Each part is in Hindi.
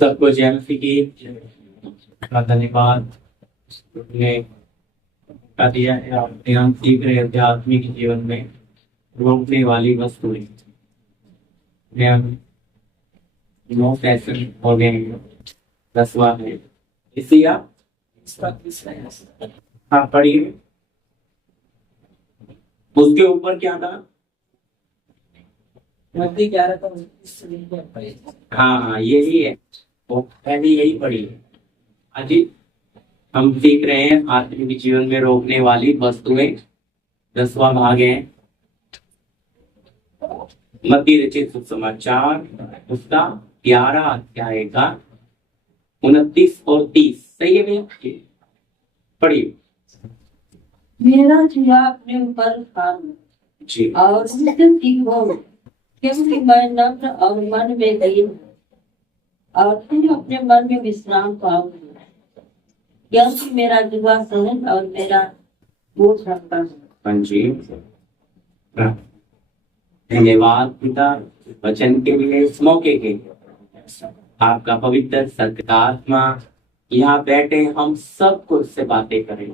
सबको जय मसीह की। का धन्यवाद ने का दिया है। हम सीख रहे आध्यात्मिक जीवन में रोकने वाली वस्तुएं। हम 9 सेशन हो गए हैं, 10वां है। इसी आप हाँ पढ़िए। उसके ऊपर क्या था? हाँ यही है, वो पहले यही पढ़ी है। अजी हम सीख रहे हैं आत्मिक जीवन में रोकने वाली वस्तुएं, 10वां भाग है। मत्ती रचित सुसमाचार उसका 11 अध्याय का 29 और 30। सही है भैया, पढ़िए। मेरा जुआ अपने ऊपर उठाओ जी और मुझसे सीखो, क्योंकि मैं नम्र और मन में दयी हूँ, और तुम अपने मन में विश्राम पाओगे, क्योंकि मेरा जुआ सहन और मेरा बोझ हल्का है। हाँ जी, धन्यवाद पिता वचन के लिए, इस मौके के लिए। आपका पवित्र सत्यात्मा यहाँ बैठे हम सबको इससे बातें करें,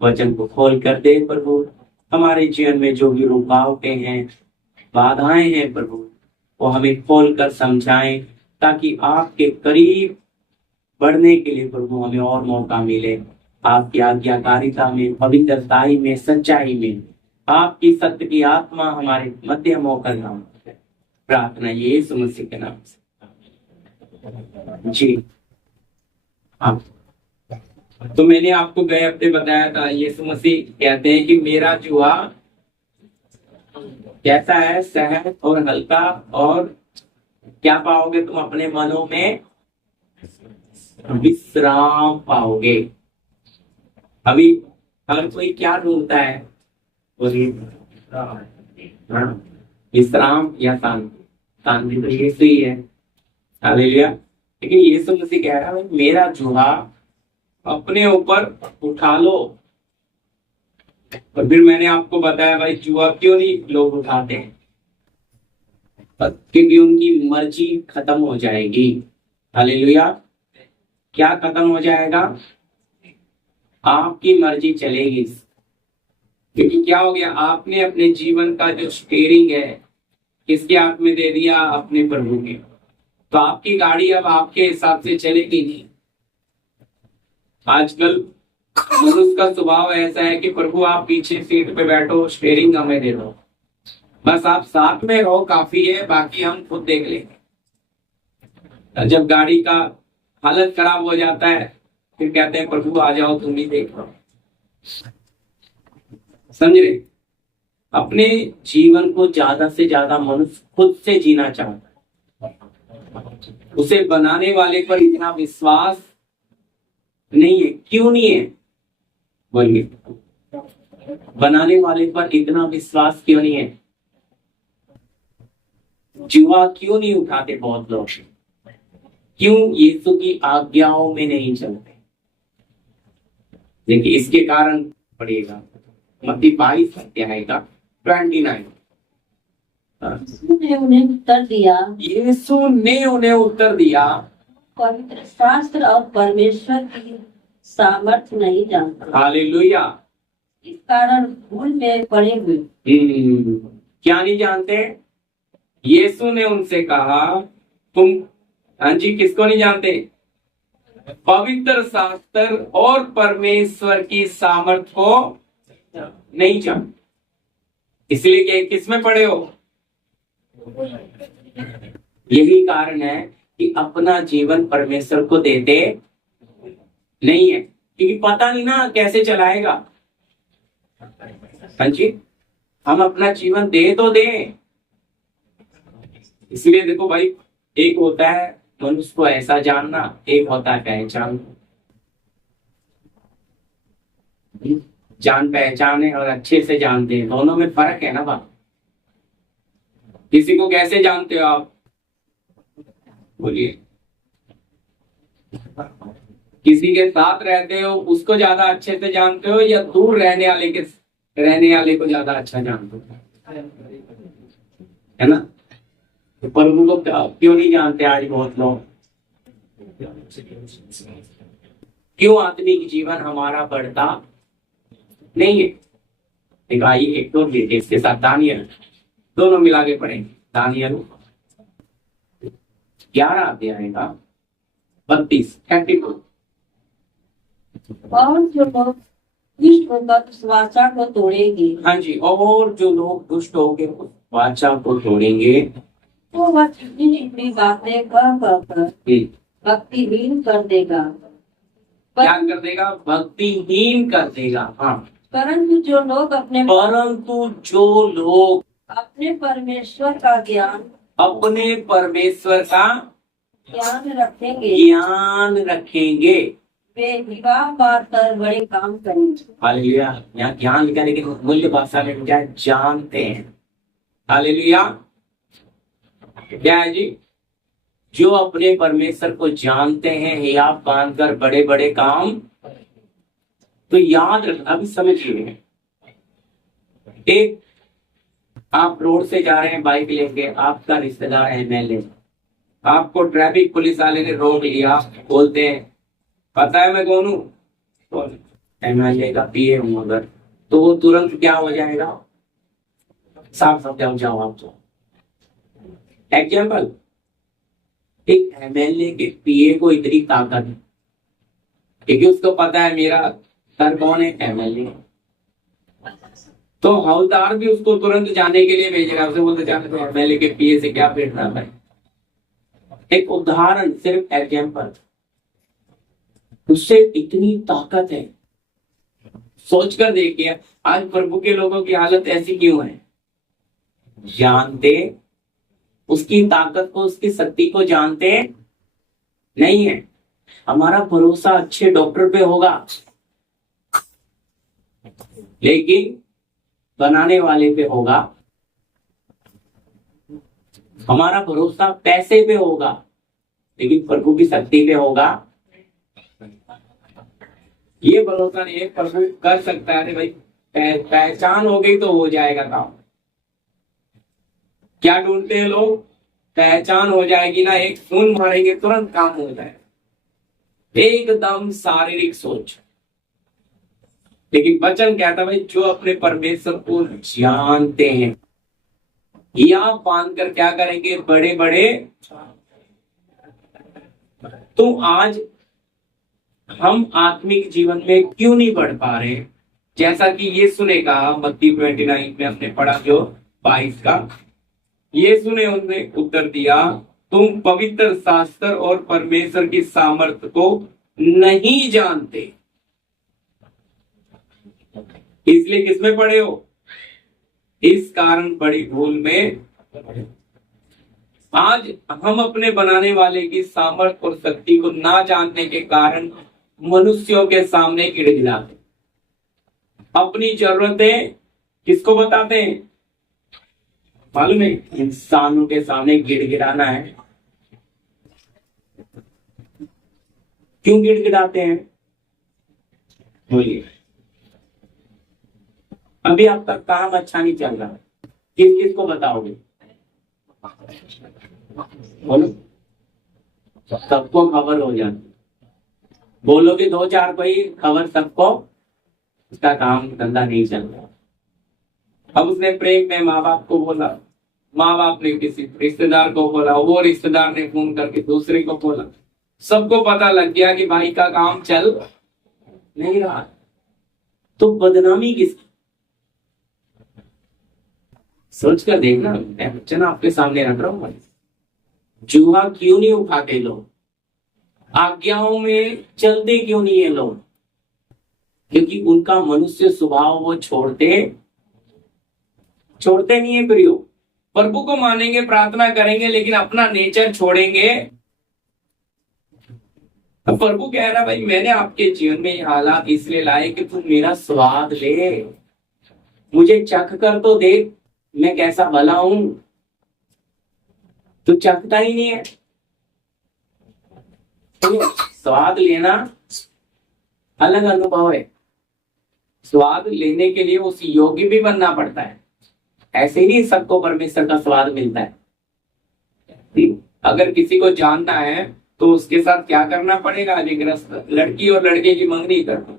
वचन को खोल कर दे प्रभु। हमारे जीवन में जो भी रुकावटें हैं, बाधाएं हैं प्रभु, वो हमें खोल कर समझाएं, ताकि आपके करीब बढ़ने के लिए प्रभु हमें और मौका मिले। आपकी आज्ञाकारिता में, पवित्रताई में, सच्चाई में आपकी सत्य की आत्मा हमारे मध्य होकर नाम प्रार्थना यीशु मसीह के नाम से। जी आप तो मैंने आपको गए हफ्ते बताया था, यीशु मसीह कहते हैं कि मेरा जुआ कैसा है, सहज और हल्का, और क्या पाओगे तुम अपने मनों में विश्राम पाओगे। अभी हर कोई क्या ढूंढता है, विश्राम या शांति। शांति तो यीशु ही है, हालेलुया। लेकिन यीशु मसीह कह रहा है मेरा जुआ अपने ऊपर उठा लो। और फिर मैंने आपको बताया भाई जुआ क्यों नहीं लोग उठाते हैं, क्योंकि उनकी मर्जी खत्म हो जाएगी। हालेलुया। क्या खत्म हो जाएगा? आपकी मर्जी चलेगी, क्योंकि क्या हो गया, आपने अपने जीवन का जो स्टीयरिंग है किसके हाथ में दे दिया? अपने प्रभु के। तो आपकी गाड़ी अब आपके हिसाब से चलेगी नहीं। आजकल मनुष्य का स्वभाव ऐसा है कि प्रभु आप पीछे सीट पे बैठो, स्टीयरिंग हमें दे दो, बस आप साथ में रहो, काफी है, बाकी हम खुद देख लेंगे। जब गाड़ी का हालत खराब हो जाता है फिर कहते हैं प्रभु आ जाओ, तुम ही देख लो। समझ रहे? अपने जीवन को ज्यादा से ज्यादा मनुष्य खुद से जीना चाहता है, उसे बनाने वाले पर इतना विश्वास नहीं है। क्यों नहीं है बोलिए? बनाने वाले पर इतना विश्वास क्यों नहीं है? जुआ क्यों नहीं उठाते बहुत लोग? क्यों यीशु की आज्ञाओं में नहीं चलते? देखिए इसके कारण पड़ेगा मत्ती 22 अध्याय का 29। उसने उन्हें उत्तर दिया, यीशु ने उन्हें उत्तर दिया, पवित्र शास्त्र और परमेश्वर की सामर्थ्य नहीं जानता, हालेलुया। इस कारण भूल में पड़े हुए। क्या नहीं जानते? यीशु ने उनसे कहा तुम, हाँ जी, किसको नहीं जानते? पवित्र शास्त्र और परमेश्वर की सामर्थ को नहीं जानते, इसलिए कि किसमें पड़े हो। यही कारण है कि अपना जीवन परमेश्वर को देते नहीं है, क्योंकि पता नहीं ना कैसे चलाएगा। हाँ जी, हम अपना जीवन दे तो दें। इसलिए देखो भाई, एक होता है मनुष्य को ऐसा जानना, एक होता है पहचान। जान पहचाने और अच्छे से जानते हैं, दोनों में फर्क है ना बात। किसी को कैसे जानते हो आप? बोलिए। किसी के साथ रहते हो उसको ज्यादा अच्छे से जानते हो, या दूर रहने वाले को ज्यादा अच्छा जानते हो, है ना? तो प्रभु को क्यों नहीं जानते आज बहुत लोग? क्यों आत्मिक जीवन हमारा बढ़ता नहीं है? एक आइए एक और लेते इसके साथ दानियल, दोनों मिला के पढ़ेंगे। दानियल 11 अध्याय का 32 और जो लोग दुष्ट होकर उस वाचा को तोड़ेंगे, हाँ जी, और जो लोग दुष्ट होंगे उस वाचा को तोड़ेंगे, तो वह छिपी छिपी बातें कह कर भक्तिहीन कर देगा। क्या कर देगा? भक्तिहीन कर देगा। हाँ, परंतु जो लोग अपने परमेश्वर का अपने परमेश्वर का ज्ञान रखेंगे, वे विवाह पाकर बड़े काम करेंगे। हालेलुया। यहाँ ज्ञान लिखा, लेकिन मूल्य भाषा में क्या है? जानते हैं। हालेलुया। क्या है जी? जो अपने परमेश्वर को जानते हैं, हियाव बांधकर बड़े बड़े काम। तो याद रखना, अभी समझिए, एक आप रोड से जा रहे हैं बाइक लेके, आपका रिश्तेदार है एमएलए, आपको ट्रैफिक पुलिस वाले ने रोक लिया, बोलते हैं पता है मैं कौन हूँ? कौन? एमएलए का पीए हूँ। अगर तो वो तुरंत क्या हो जाएगा? साफ समझाओ आप तो। एग्जाम्पल, एक एमएलए के पीए को इतनी ताकत है क्योंकि उसको पता है मेरा सर कौन है? एमएलए। तो हवलदार भी उसको तुरंत जाने के लिए भेजेगा, उसे बोलते जाने तो एमएलए के पीए से क्या भेजना है। एक उदाहरण, सिर्फ एग्जाम्पल, उससे इतनी ताकत है। सोचकर देखिए आज प्रभु के लोगों की हालत ऐसी क्यों है? जानते उसकी ताकत को, उसकी शक्ति को जानते नहीं है। हमारा भरोसा अच्छे डॉक्टर पे होगा, लेकिन बनाने वाले पे होगा। हमारा भरोसा पैसे पे होगा, लेकिन प्रभु की शक्ति पे होगा। ये भरोसा नहीं है प्रभु कर सकता है। अरे भाई पहचान हो गई तो हो जाएगा काम। क्या ढूंढते हैं लोग? पहचान हो जाएगी ना, एक खून मारेंगे तुरंत काम हो जाए, एकदम शारीरिक सोच। लेकिन वचन कहता है भाई जो अपने परमेश्वर को जानते हैं, या बांध कर क्या करेंगे? बड़े बड़े। तो आज हम आत्मिक जीवन में क्यों नहीं बढ़ पा रहे? जैसा कि यीशु ने कहा मत्ती 29 में हमने पढ़ा जो 22 का, यीशु ने उन्हें उत्तर दिया, तुम पवित्र शास्त्र और परमेश्वर की सामर्थ्य को नहीं जानते, इसलिए किसमें पड़े हो? इस कारण बड़ी भूल में। आज हम अपने बनाने वाले की सामर्थ्य और शक्ति को ना जानने के कारण मनुष्यों के सामने गिड़गिड़ाते, अपनी जरूरतें किसको बताते हैं? मालूम है? इंसानों के सामने गिड़गिड़ाना है। क्यों गिड़गिड़ाते हैं? बोलिए। अभी आपका काम अच्छा नहीं चल रहा है, किस किस को बताओगे? बोलो। सबको खबर हो जाती, बोलोगे 2-4 कोई खबर सबको, उसका काम धंधा नहीं चल रहा। अब उसने प्रेम में माँ बाप को बोला, माँ बाप ने किसी रिश्तेदार को बोला, वो रिश्तेदार ने फोन करके दूसरे को बोला, सबको पता लग गया कि भाई का काम चल नहीं रहा। तो बदनामी किसकी? सोच कर देखना, वचन आपके सामने रख रहा हूं। जुआ क्यों नहीं उठाते लोग? आज्ञाओं में चलते क्यों नहीं है लोग? क्योंकि उनका मनुष्य स्वभाव वो छोड़ते नहीं है। प्रियो, प्रभु को मानेंगे, प्रार्थना करेंगे, लेकिन अपना नेचर छोड़ेंगे। अब प्रभु कह रहा भाई मैंने आपके जीवन में ये हालात इसलिए लाए कि तुम मेरा स्वाद ले, मुझे चख कर तो देख मैं कैसा भला हूं। तो चखता ही नहीं है। तो स्वाद लेना अलग अनुभव है। स्वाद लेने के लिए उस योग्य भी बनना पड़ता है। ऐसे ही नहीं सबको परमेश्वर का स्वाद मिलता है। अगर किसी को जानना है तो उसके साथ क्या करना पड़ेगा? अधिग्रस्त लड़की और लड़के की मंगनी करनी,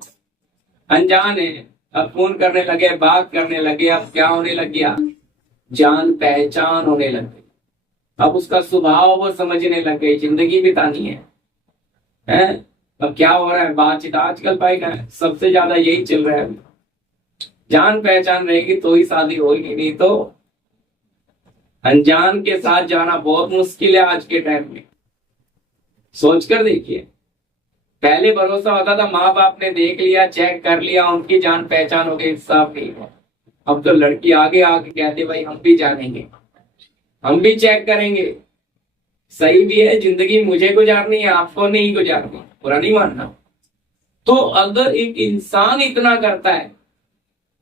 अनजान है, अब फोन करने लगे, बात करने लगे, अब क्या होने लग गया? जान पहचान होने लग गई। अब उसका स्वभाव वो समझने लग गई, जिंदगी बितानी है? अब क्या हो रहा है? बातचीत आजकल भाई का सबसे ज्यादा यही चल रहा है। जान पहचान रहेगी तो ही शादी होगी, नहीं तो अनजान के साथ जाना बहुत मुश्किल है आज के टाइम में। सोचकर देखिए, पहले भरोसा होता था, माँ बाप ने देख लिया, चेक कर लिया, उनकी जान पहचान हो गई, सब नहीं हुआ। अब तो लड़की आगे आके कहते भाई हम भी जानेंगे, हम भी चेक करेंगे, सही भी है, जिंदगी मुझे गुजारनी है, आपको नहीं गुजारनी, बुरा नहीं मानना। तो अगर एक इंसान इतना करता है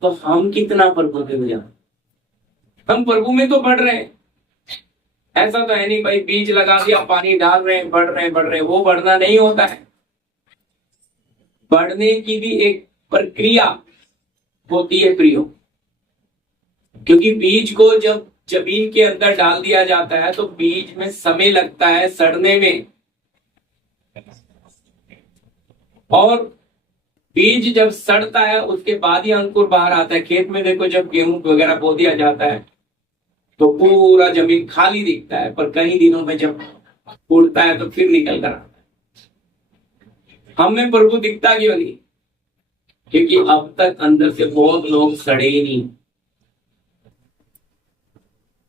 तो हम कितना प्रभु के गुजार, हम प्रभु में तो बढ़ रहे हैं। ऐसा तो है नहीं भाई बीज लगा दिया, पानी डाल रहे हैं, बढ़ रहे हैं, बढ़ रहे हैं, वो बढ़ना नहीं होता है। बढ़ने की भी एक प्रक्रिया होती है प्रियो, क्योंकि बीज को जब जमीन के अंदर डाल दिया जाता है तो बीज में समय लगता है सड़ने में, और बीज जब सड़ता है उसके बाद ही अंकुर बाहर आता है। खेत में देखो, जब गेहूं वगैरह बो दिया जाता है तो पूरा जमीन खाली दिखता है, पर कई दिनों में जब उड़ता है तो फिर निकल कर आता है। हमें प्रभु दिखता क्यों नहीं? क्योंकि अब तक अंदर से बहुत लोग सड़े ही नहीं।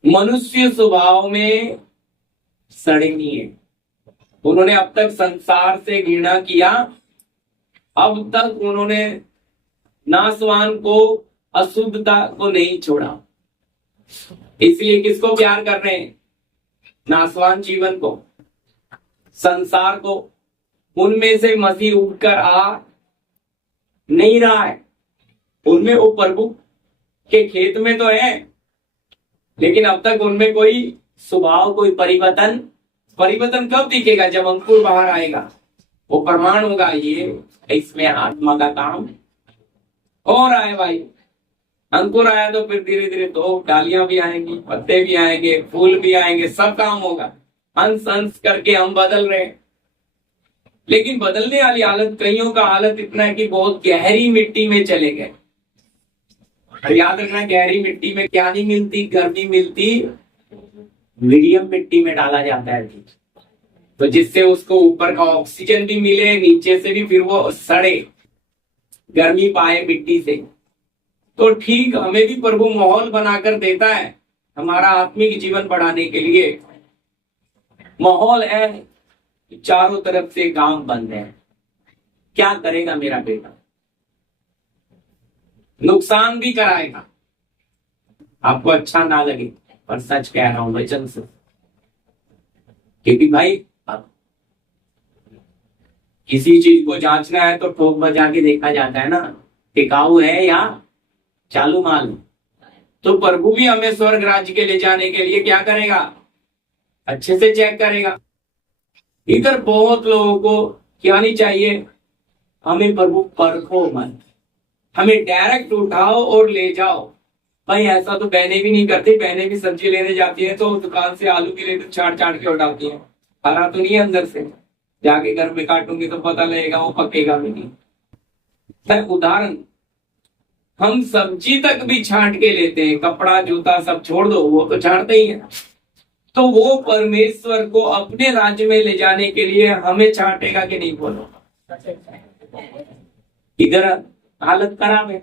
मनुष्य स्वभाव में सड़े नहीं है, उन्होंने अब तक संसार से घृणा किया, अब तक उन्होंने नासवान को, अशुद्धता को नहीं छोड़ा। इसलिए किसको प्यार कर रहे हैं? नासवान जीवन को, संसार को। उनमें से मसीह उठकर आ नहीं रहा है, उनमें वो प्रभु के खेत में तो है, लेकिन अब तक उनमें कोई स्वभाव, कोई परिवर्तन कब दिखेगा? जब अंकुर बाहर आएगा, वो प्रमाण होगा ये इसमें आत्मा का काम हो रहा है भाई। अंकुर आया तो फिर धीरे धीरे तो डालियां भी आएंगी, पत्ते भी आएंगे, फूल भी आएंगे, सब काम होगा। अंश अंश करके हम बदल रहे हैं, लेकिन बदलने वाली हालत, कईयों का हालत इतना है कि बहुत गहरी मिट्टी में चले गए। याद रखना, गहरी मिट्टी में क्या नहीं मिलती? गर्मी मिलती, मीडियम मिट्टी में डाला जाता है तो जिससे उसको ऊपर का ऑक्सीजन भी मिले, नीचे से भी फिर वो सड़े, गर्मी पाए मिट्टी से। तो ठीक हमें भी प्रभु माहौल बनाकर देता है हमारा आत्मिक जीवन बढ़ाने के लिए। माहौल है, चारों तरफ से काम बंद है, क्या करेगा मेरा बेटा? नुकसान भी कराएगा, आपको अच्छा ना लगे, पर सच कह रहा हूं वचन से। क्योंकि भाई किसी चीज को जांचना है तो ठोक बजा के देखा जाता है ना, टिकाऊ है या चालू माल। तो प्रभु भी हमें स्वर्ग राज्य के ले जाने के लिए क्या करेगा? अच्छे से चेक करेगा। इधर बहुत लोगों को क्या नहीं चाहिए? हमें प्रभु परखो मत, हमें डायरेक्ट उठाओ और ले जाओ। भाई ऐसा तो बहनें भी नहीं करती, बहनें भी सब्जी लेने जाती है तो दुकान से आलू के लिए तो चाट चाट के उठाती है, हरा तो नहीं है अंदर से, जाके घर में काटूंगी तो पता लगेगा वो पकेगा भी नहीं। उदाहरण, हम सब्जी तक भी छांट के लेते हैं, कपड़ा जूता सब छोड़ दो, वो तो छांटते ही है। तो वो परमेश्वर को अपने राज्य में ले जाने के लिए हमें छांटेगा कि नहीं? बोलो। इधर हालत खराब है,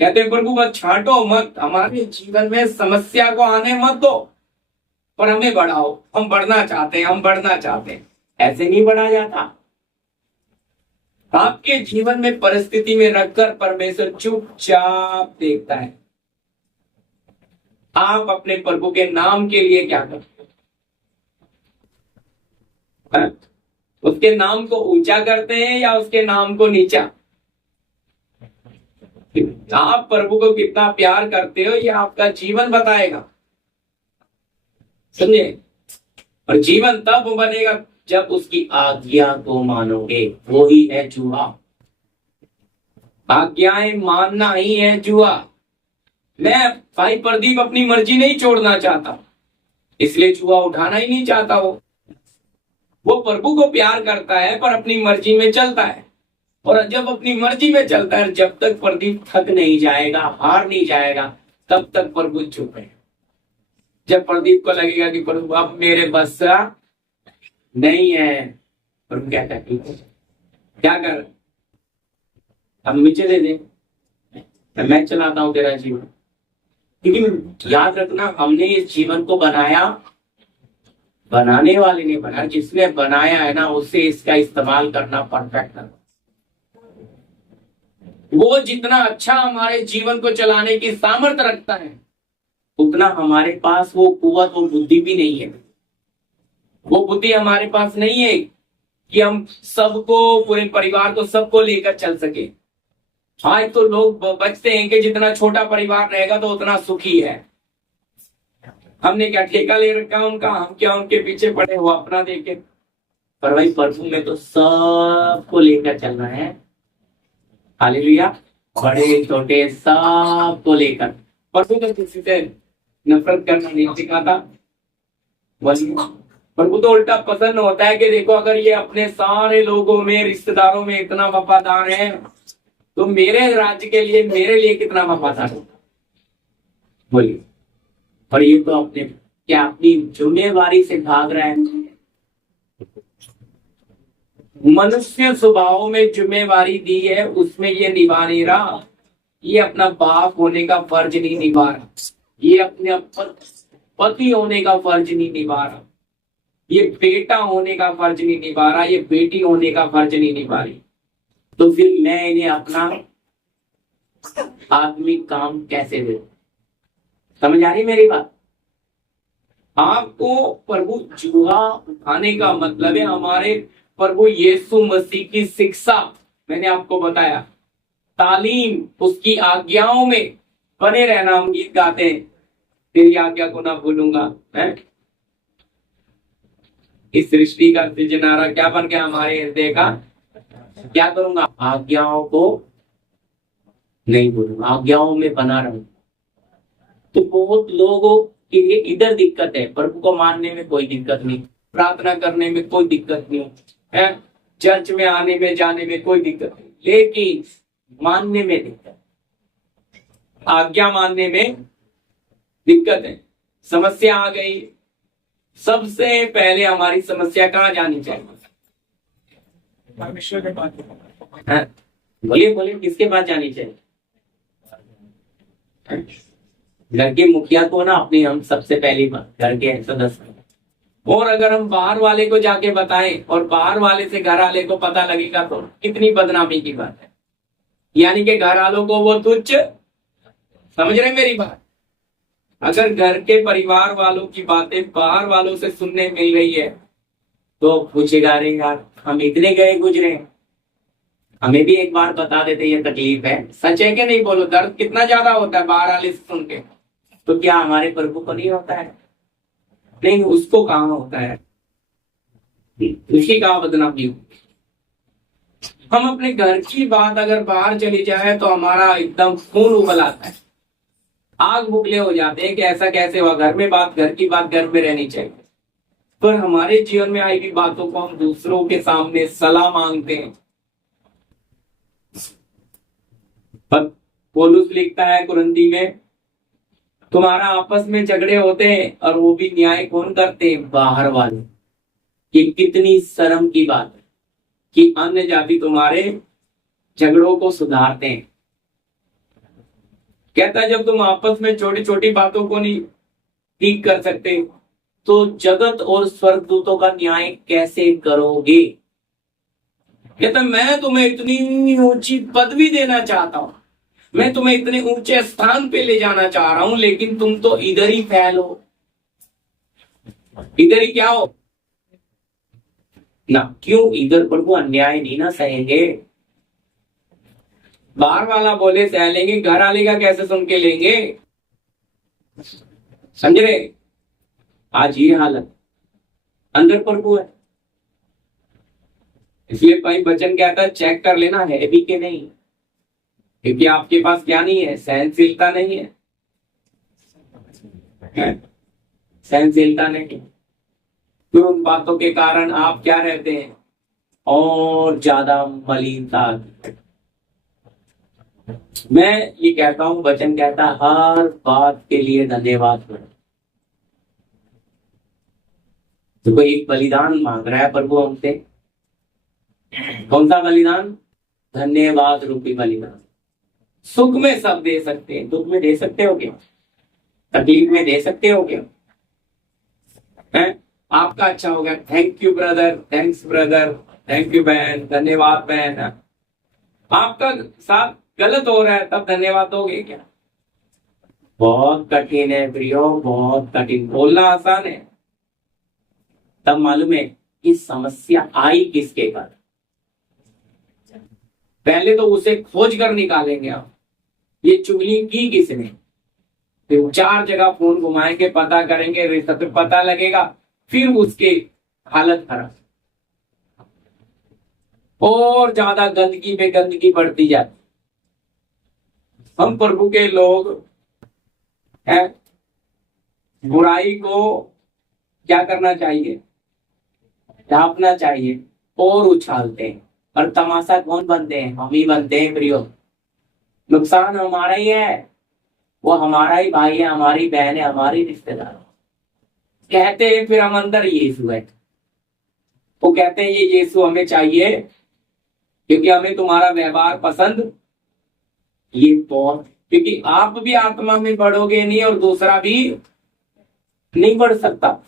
कहते हैं प्रभु बस छांटो मत, हमारे जीवन में समस्या को आने मत दो, पर हमें बढ़ाओ, हम बढ़ना चाहते हैं, हम बढ़ना चाहते हैं। ऐसे नहीं बढ़ा जाता। आपके जीवन में परिस्थिति में रखकर परमेश्वर चुपचाप देखता है आप अपने प्रभु के नाम के लिए क्या करते हैं? उसके नाम को ऊंचा करते हैं या उसके नाम को नीचा? आप प्रभु को कितना प्यार करते हो ये आपका जीवन बताएगा, समझे? और जीवन तब बनेगा जब उसकी आज्ञा को मानोगे। वो ही है जुआ, आज्ञाएं मानना ही है जुआ। मैं भाई प्रदीप अपनी मर्जी नहीं छोड़ना चाहता, इसलिए जुआ उठाना ही नहीं चाहता। वो वो प्रभु को प्यार करता है पर अपनी मर्जी में चलता है, और जब अपनी मर्जी में चलता है, जब तक प्रदीप थक नहीं जाएगा, हार नहीं जाएगा, तब तक प्रभु चुप है। जब प्रदीप को लगेगा कि प्रभु अब मेरे बस का नहीं है, प्रभु कहता है ठीक है, क्या कर, अब मुझे दे दे, मैं चलाता हूं तेरा जीवन। क्योंकि याद रखना, हमने इस जीवन को बनाया, बनाने वाले ने बनाया, जिसने बनाया है ना, उससे इसका इस्तेमाल करना परफेक्ट करना। वो जितना अच्छा हमारे जीवन को चलाने की सामर्थ्य रखता है, उतना हमारे पास वो कुव्वत, वो बुद्धि भी नहीं है। वो बुद्धि हमारे पास नहीं है कि हम सबको, पूरे परिवार को, सबको लेकर चल सके। आज तो लोग बचते हैं कि जितना छोटा परिवार रहेगा तो उतना सुखी है। हमने क्या ठेका ले रखा उनका, हम क्या उनके पीछे पड़े हो अपना देखे। पर भाई प्रभु में तो सबको लेकर चलना है। हालेलुया, बड़े छोटे सबको लेकर। प्रभु तो किसी से नफरत करना नहीं सिखाता, प्रभु तो उल्टा पसंद होता है कि देखो अगर ये अपने सारे लोगों में, रिश्तेदारों में इतना वफादार है, तो मेरे राज्य के लिए, मेरे लिए कितना वफादार है। बोलिए। और ये तो अपने क्या अपनी जिम्मेवारी से भाग रहा है। मनुष्य स्वभाव में जिम्मेवारी दी है, उसमें ये निभा नहीं रहा। ये अपना बाप होने का फर्ज नहीं निभा रहा, ये अपने पति होने का फर्ज नहीं निभा रहा, ये बेटा होने का फर्ज नहीं निभा रहा, ये बेटी होने का फर्ज नहीं निभा रही। तो फिर मैं इन्हें अपना आत्मिक काम कैसे दे? समझ आ रही मेरी बात? आपको प्रभु जुआ उठाने का मतलब है हमारे प्रभु यीशु मसीह की शिक्षा। मैंने आपको बताया, तालीम, उसकी आज्ञाओं में बने रहना। हम गीत गाते हैं, तेरी आज्ञा को ना भूलूंगा, है? इस सृष्टि का सृजनारा क्या बन गया हमारे हृदय का? क्या करूंगा? आज्ञाओं को नहीं भूलूंगा, आज्ञाओं में बना रहूंगा। तो बहुत लोगों के लिए इधर दिक्कत है, प्रभु को मानने में कोई दिक्कत नहीं, प्रार्थना करने में कोई दिक्कत नहीं है, चर्च में आने में जाने में कोई दिक्कत नहीं, लेकिन मानने में दिक्कत, आज्ञा मानने में दिक्कत है। समस्या आ गई। सबसे पहले हमारी समस्या कहाँ जानी चाहिए? परमेश्वर के पास। बोलिए बोलिए, किसके पास जानी चाहिए? घर के मुखिया को ना, अपनी हम सबसे पहली बात घर के सदस्य। और अगर हम बाहर वाले को जाके बताएं और बाहर वाले से घर वाले को पता लगेगा तो कितनी बदनामी की बात है। यानी कि घर वालों को वो तुच्छ समझ रहे मेरी बात। अगर घर के परिवार वालों की बातें बाहर वालों से सुनने मिल रही है तो पूछेगा, अरे यार हम इतने गए गुजरे, हमें भी एक बार बता देते ये तकलीफ है। सच है कि नहीं? बोलो, दर्द कितना ज्यादा होता है बाहर वाले से सुन के। तो क्या हमारे प्रभु को नहीं होता है? नहीं, उसको कहाँ होता है, उसकी कहाँ बदनामी होती। हम अपने घर की बात अगर बाहर चली जाए तो हमारा एकदम खून उबल आता है, आग बुगले हो जाते हैं कि ऐसा कैसे हुआ। घर में बात, घर की बात घर में रहनी चाहिए, पर हमारे जीवन में आई हुई बातों को हम दूसरों के सामने सलाह मांगते हैं। पर पौलुस लिखता है कुरिन्थी में, तुम्हारा आपस में झगड़े होते हैं और वो भी न्याय कौन करते हैं? बाहर वाले। ये कितनी शर्म की बात है कि अन्य जाति तुम्हारे झगड़ों को सुधारते हैं। कहता है जब तुम आपस में छोटी छोटी बातों को नहीं ठीक कर सकते तो जगत और स्वर्गदूतों का न्याय कैसे करोगे? कहता मैं तुम्हें इतनी ऊंची पदवी देना चाहता हूं, मैं तुम्हें इतने ऊंचे स्थान पे ले जाना चाह रहा हूं, लेकिन तुम तो इधर ही फैल हो, इधर ही क्या हो ना। क्यों? इधर प्रभु अन्याय नहीं ना सहेंगे। बाहर वाला बोले सह लेंगे, घर वाले का कैसे सुन के लेंगे? समझ रहे? आज ये हालत, अंदर प्रभु है। इसलिए भाई वचन कहता है चेक कर लेना है भी कि नहीं, क्योंकि आपके पास क्या नहीं है? सहनशीलता नहीं है, सहनशीलता नहीं। फिर उन बातों के कारण आप क्या रहते हैं, और ज्यादा मलिनता। मैं ये कहता हूँ, वचन कहता है हर बात के लिए धन्यवाद करो। तो कोई एक बलिदान मांग रहा है प्रभु हमसे, कौन सा बलिदान? धन्यवाद रूपी बलिदान। सुख में सब दे सकते हैं, दुख में दे सकते हो क्या? तकलीफ में दे सकते हो क्या? हैं? आपका अच्छा हो गया, thank you brother, thanks brother, thank you बहन, धन्यवाद बहन। आपका साथ गलत हो रहा है तब धन्यवाद दोगे क्या? बहुत कठिन है प्रियो, बहुत कठिन। बोलना आसान है, तब मालूम है कि समस्या आई किसके कारण। पहले तो उसे खोज कर निकालेंगे आप, ये चुगली की किसने, फिर 4 जगह फोन घुमाएंगे, पता करेंगे, रिश्ता पे पता लगेगा, फिर उसके हालत खराब, और ज्यादा गंदगी पे गंदगी बढ़ती जाती। हम प्रभु के लोग हैं, बुराई को क्या करना चाहिए, ढांपना चाहिए, और उछालते हैं। और तमाशा कौन बनते हैं? हम ही बनते हैं प्रियो। नुकसान हमारा ही है, वो हमारा ही भाई है, हमारी बहन है, हमारी रिश्तेदार। कहते हैं फिर हम अंदर यीशु है, वो कहते हैं ये यीशु हमें चाहिए क्योंकि हमें तुम्हारा व्यवहार पसंद, ये बहुत, क्योंकि आप भी आत्मा में बढ़ोगे नहीं और दूसरा भी नहीं बढ़ सकता।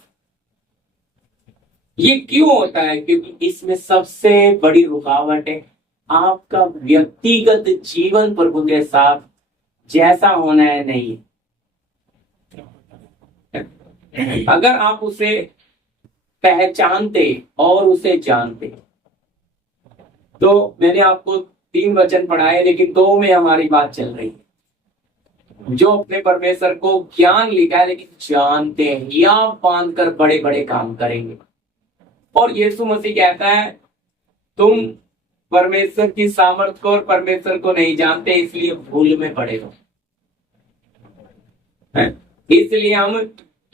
ये क्यों होता है? क्योंकि इसमें सबसे बड़ी रुकावट है आपका व्यक्तिगत जीवन प्रभु के साथ जैसा होना है नहीं। अगर आप उसे पहचानते और उसे जानते, तो मैंने आपको 3 वचन पढ़ाए, लेकिन 2 में हमारी बात चल रही है। जो अपने परमेश्वर को ज्ञान लिखा है लेकिन जानते हैं या बांध कर बड़े बड़े काम करेंगे। और यीशु मसीह कहता है तुम परमेश्वर की सामर्थ को और परमेश्वर को नहीं जानते, इसलिए भूल में पड़े हो। इसलिए हम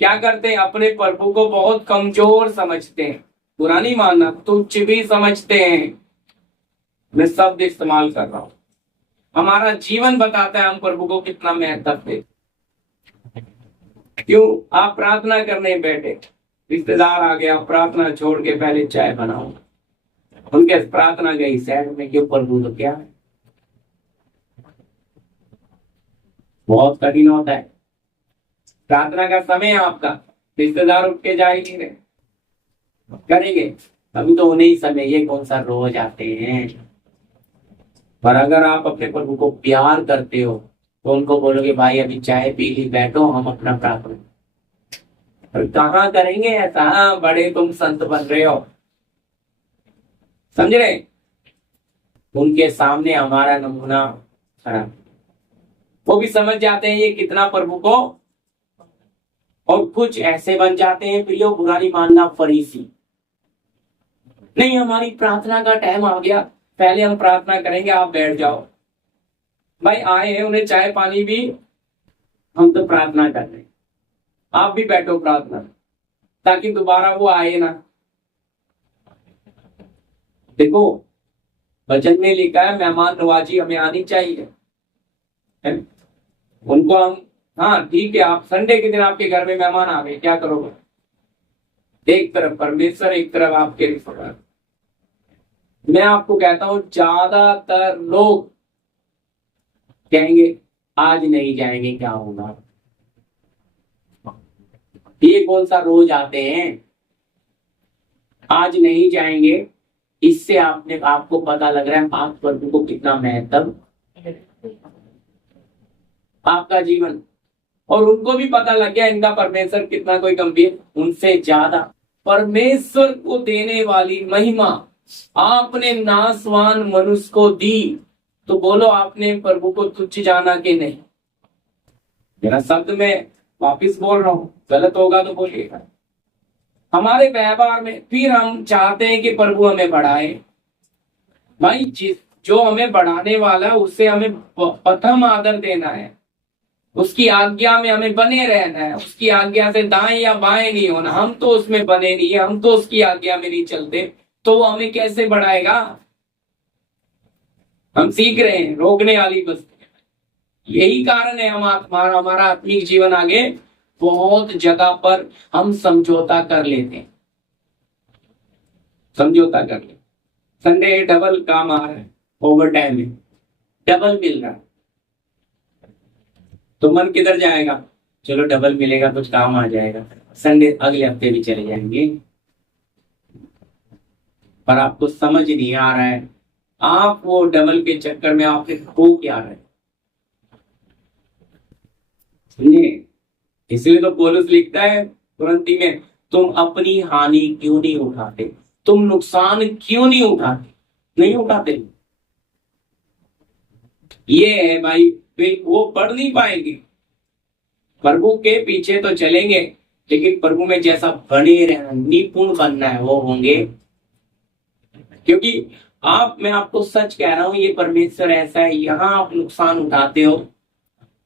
क्या करते हैं, अपने प्रभु को बहुत कमजोर समझते हैं, बुरा नहीं मानना, तुच्छ भी समझते हैं। मैं शब्द इस्तेमाल कर रहा हूं, हमारा जीवन बताता है हम प्रभु को कितना महत्व देते। क्यों? आप प्रार्थना करने बैठे, रिश्तेदार आ गया, प्रार्थना छोड़ के पहले चाय बनाओ, उनके प्रार्थना गई साइड में, क्यों? प्रभु तो क्या है, बहुत कठिन होता है। प्रार्थना का समय है आपका, रिश्तेदार उठ के जा ही नहीं रहे, करेंगे अभी तो उन्हें ही समय, ये कौन सा रोज आते हैं। पर अगर आप अपने प्रभु को प्यार करते हो तो उनको बोलोगे भाई अभी चाय पी ली, बैठो, हम अपना प्रार्थना। और कहाँ करेंगे ऐसा? बड़े तुम संत बन रहे हो, समझ रहे? उनके सामने हमारा नमूना खराब, वो भी समझ जाते हैं ये कितना प्रभु को, और कुछ ऐसे बन जाते हैं प्रियो, बुरा नहीं मानना, फरीसी। नहीं हमारी प्रार्थना का टाइम आ गया, पहले हम प्रार्थना करेंगे, आप बैठ जाओ। भाई आए हैं, उन्हें चाय पानी भी, हम तो प्रार्थना कर रहे हैं, आप भी बैठो प्रार्थना, ताकि दोबारा वो आए ना। देखो वचन में लिखा है मेहमान नवाजी हमें आनी चाहिए है? उनको हम, हाँ ठीक है, आप संडे के दिन आपके घर में मेहमान आ गए, क्या करोगे? एक तरफ परमेश्वर, एक तरफ आपके रिश्तेदार। मैं आपको कहता हूं ज्यादातर लोग कहेंगे आज नहीं जाएंगे, क्या होगा? ये कौन सा रोज आते हैं, आज नहीं जाएंगे। इससे आपको पता लग रहा है आप प्रभु को कितना महत्व, आपका जीवन, और उनको भी पता लग गया इनका परमेश्वर कितना कोई गंभीर, उनसे ज्यादा। परमेश्वर को देने वाली महिमा आपने नासवान मनुष्य को दी, तो बोलो आपने प्रभु को तुच्छ जाना कि नहीं? मेरा शब्द में वापिस बोल रहा हूं, गलत होगा तो बोलिएगा। हमारे व्यवहार में फिर हम चाहते हैं कि प्रभु हमें बढ़ाए। भाई जो हमें बढ़ाने वाला है उससे हमें प्रथम आदर देना है। उसकी आज्ञा में हमें बने रहना है, उसकी आज्ञा से दाएं या बाएं नहीं होना। हम तो उसमें बने नहीं है, हम तो उसकी आज्ञा में नहीं चलते, तो वो हमें कैसे बढ़ाएगा? हम सीख रहे हैं रोकने वाली बस। यही कारण है हमारा आत्मिक जीवन आगे बहुत जगह पर हम समझौता कर लेते हैं, समझौता कर ले। संडे डबल काम आ रहा है, ओवर टाइम में डबल मिल रहा है, तो मन किधर जाएगा? चलो डबल मिलेगा, कुछ काम आ जाएगा, संडे अगले हफ्ते भी चले जाएंगे। पर आपको समझ नहीं आ रहा है, आप वो डबल के चक्कर में आप खो क्या रहे, समझे? इसलिए तो पौलुस लिखता है कुरिन्थी में, तुम अपनी हानि क्यों नहीं उठाते, तुम नुकसान क्यों नहीं उठाते। ये है भाई, फिर वो पढ़ नहीं पाएंगे, प्रभु के पीछे तो चलेंगे, लेकिन प्रभु में जैसा बने रहना, निपुण बनना है वो होंगे। क्योंकि मैं आपको सच कह रहा हूं, ये परमेश्वर ऐसा है, यहां आप नुकसान उठाते हो,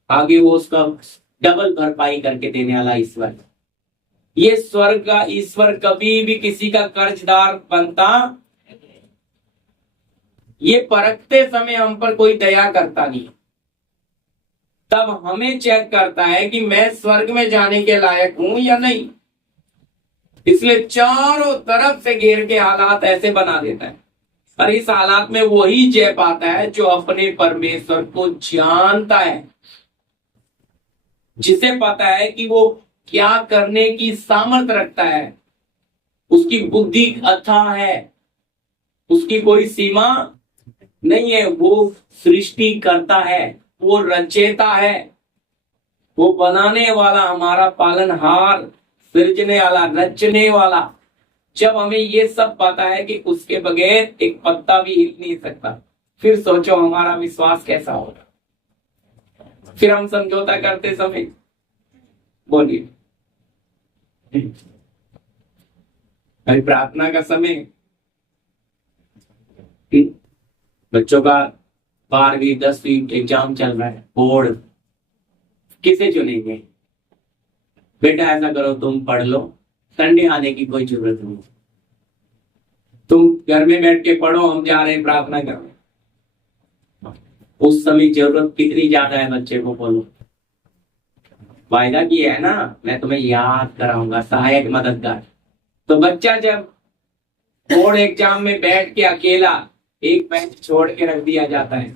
आगे वो उसका डबल भरपाई करके देने वाला ईश्वर। ये स्वर्ग का ईश्वर कभी भी किसी का कर्जदार बनता, ये परखते समय हम पर कोई दया करता नहीं, तब हमें चेक करता है कि मैं स्वर्ग में जाने के लायक हूं या नहीं। इसलिए चारों तरफ से घेर के हालात ऐसे बना देता है, और इस हालात में वही जय पाता है जो अपने परमेश्वर को जानता है, जिसे पता है कि वो क्या करने की सामर्थ रखता है, उसकी बुद्धि अथाह है, उसकी कोई सीमा नहीं है, वो सृष्टि करता है, वो रचयिता है, वो बनाने वाला, हमारा पालनहार, सृजने वाला, रचने वाला। जब हमें ये सब पता है कि उसके बगैर एक पत्ता भी हिल नहीं सकता, फिर सोचो हमारा विश्वास कैसा होगा। फिर हम समझौता करते समय, बोलिए भाई, प्रार्थना का समय, बच्चों का 12वीं 10वीं एग्जाम चल रहा है, बोर्ड, किसे चुनेंगे? बेटा ऐसा करो, तुम पढ़ लो, संडे आने की कोई जरूरत नहीं, तुम घर में बैठ के पढ़ो, हम जा रहे हैं प्रार्थना करने। उस समय जरूरत कितनी ज्यादा है बच्चे को, बोलो। वायदा किया है ना, मैं तुम्हें याद कराऊंगा, सहायक मददगार। तो बच्चा जब बोर्ड एग्जाम में बैठ के अकेला एक बेंच छोड़ के रख दिया जाता है,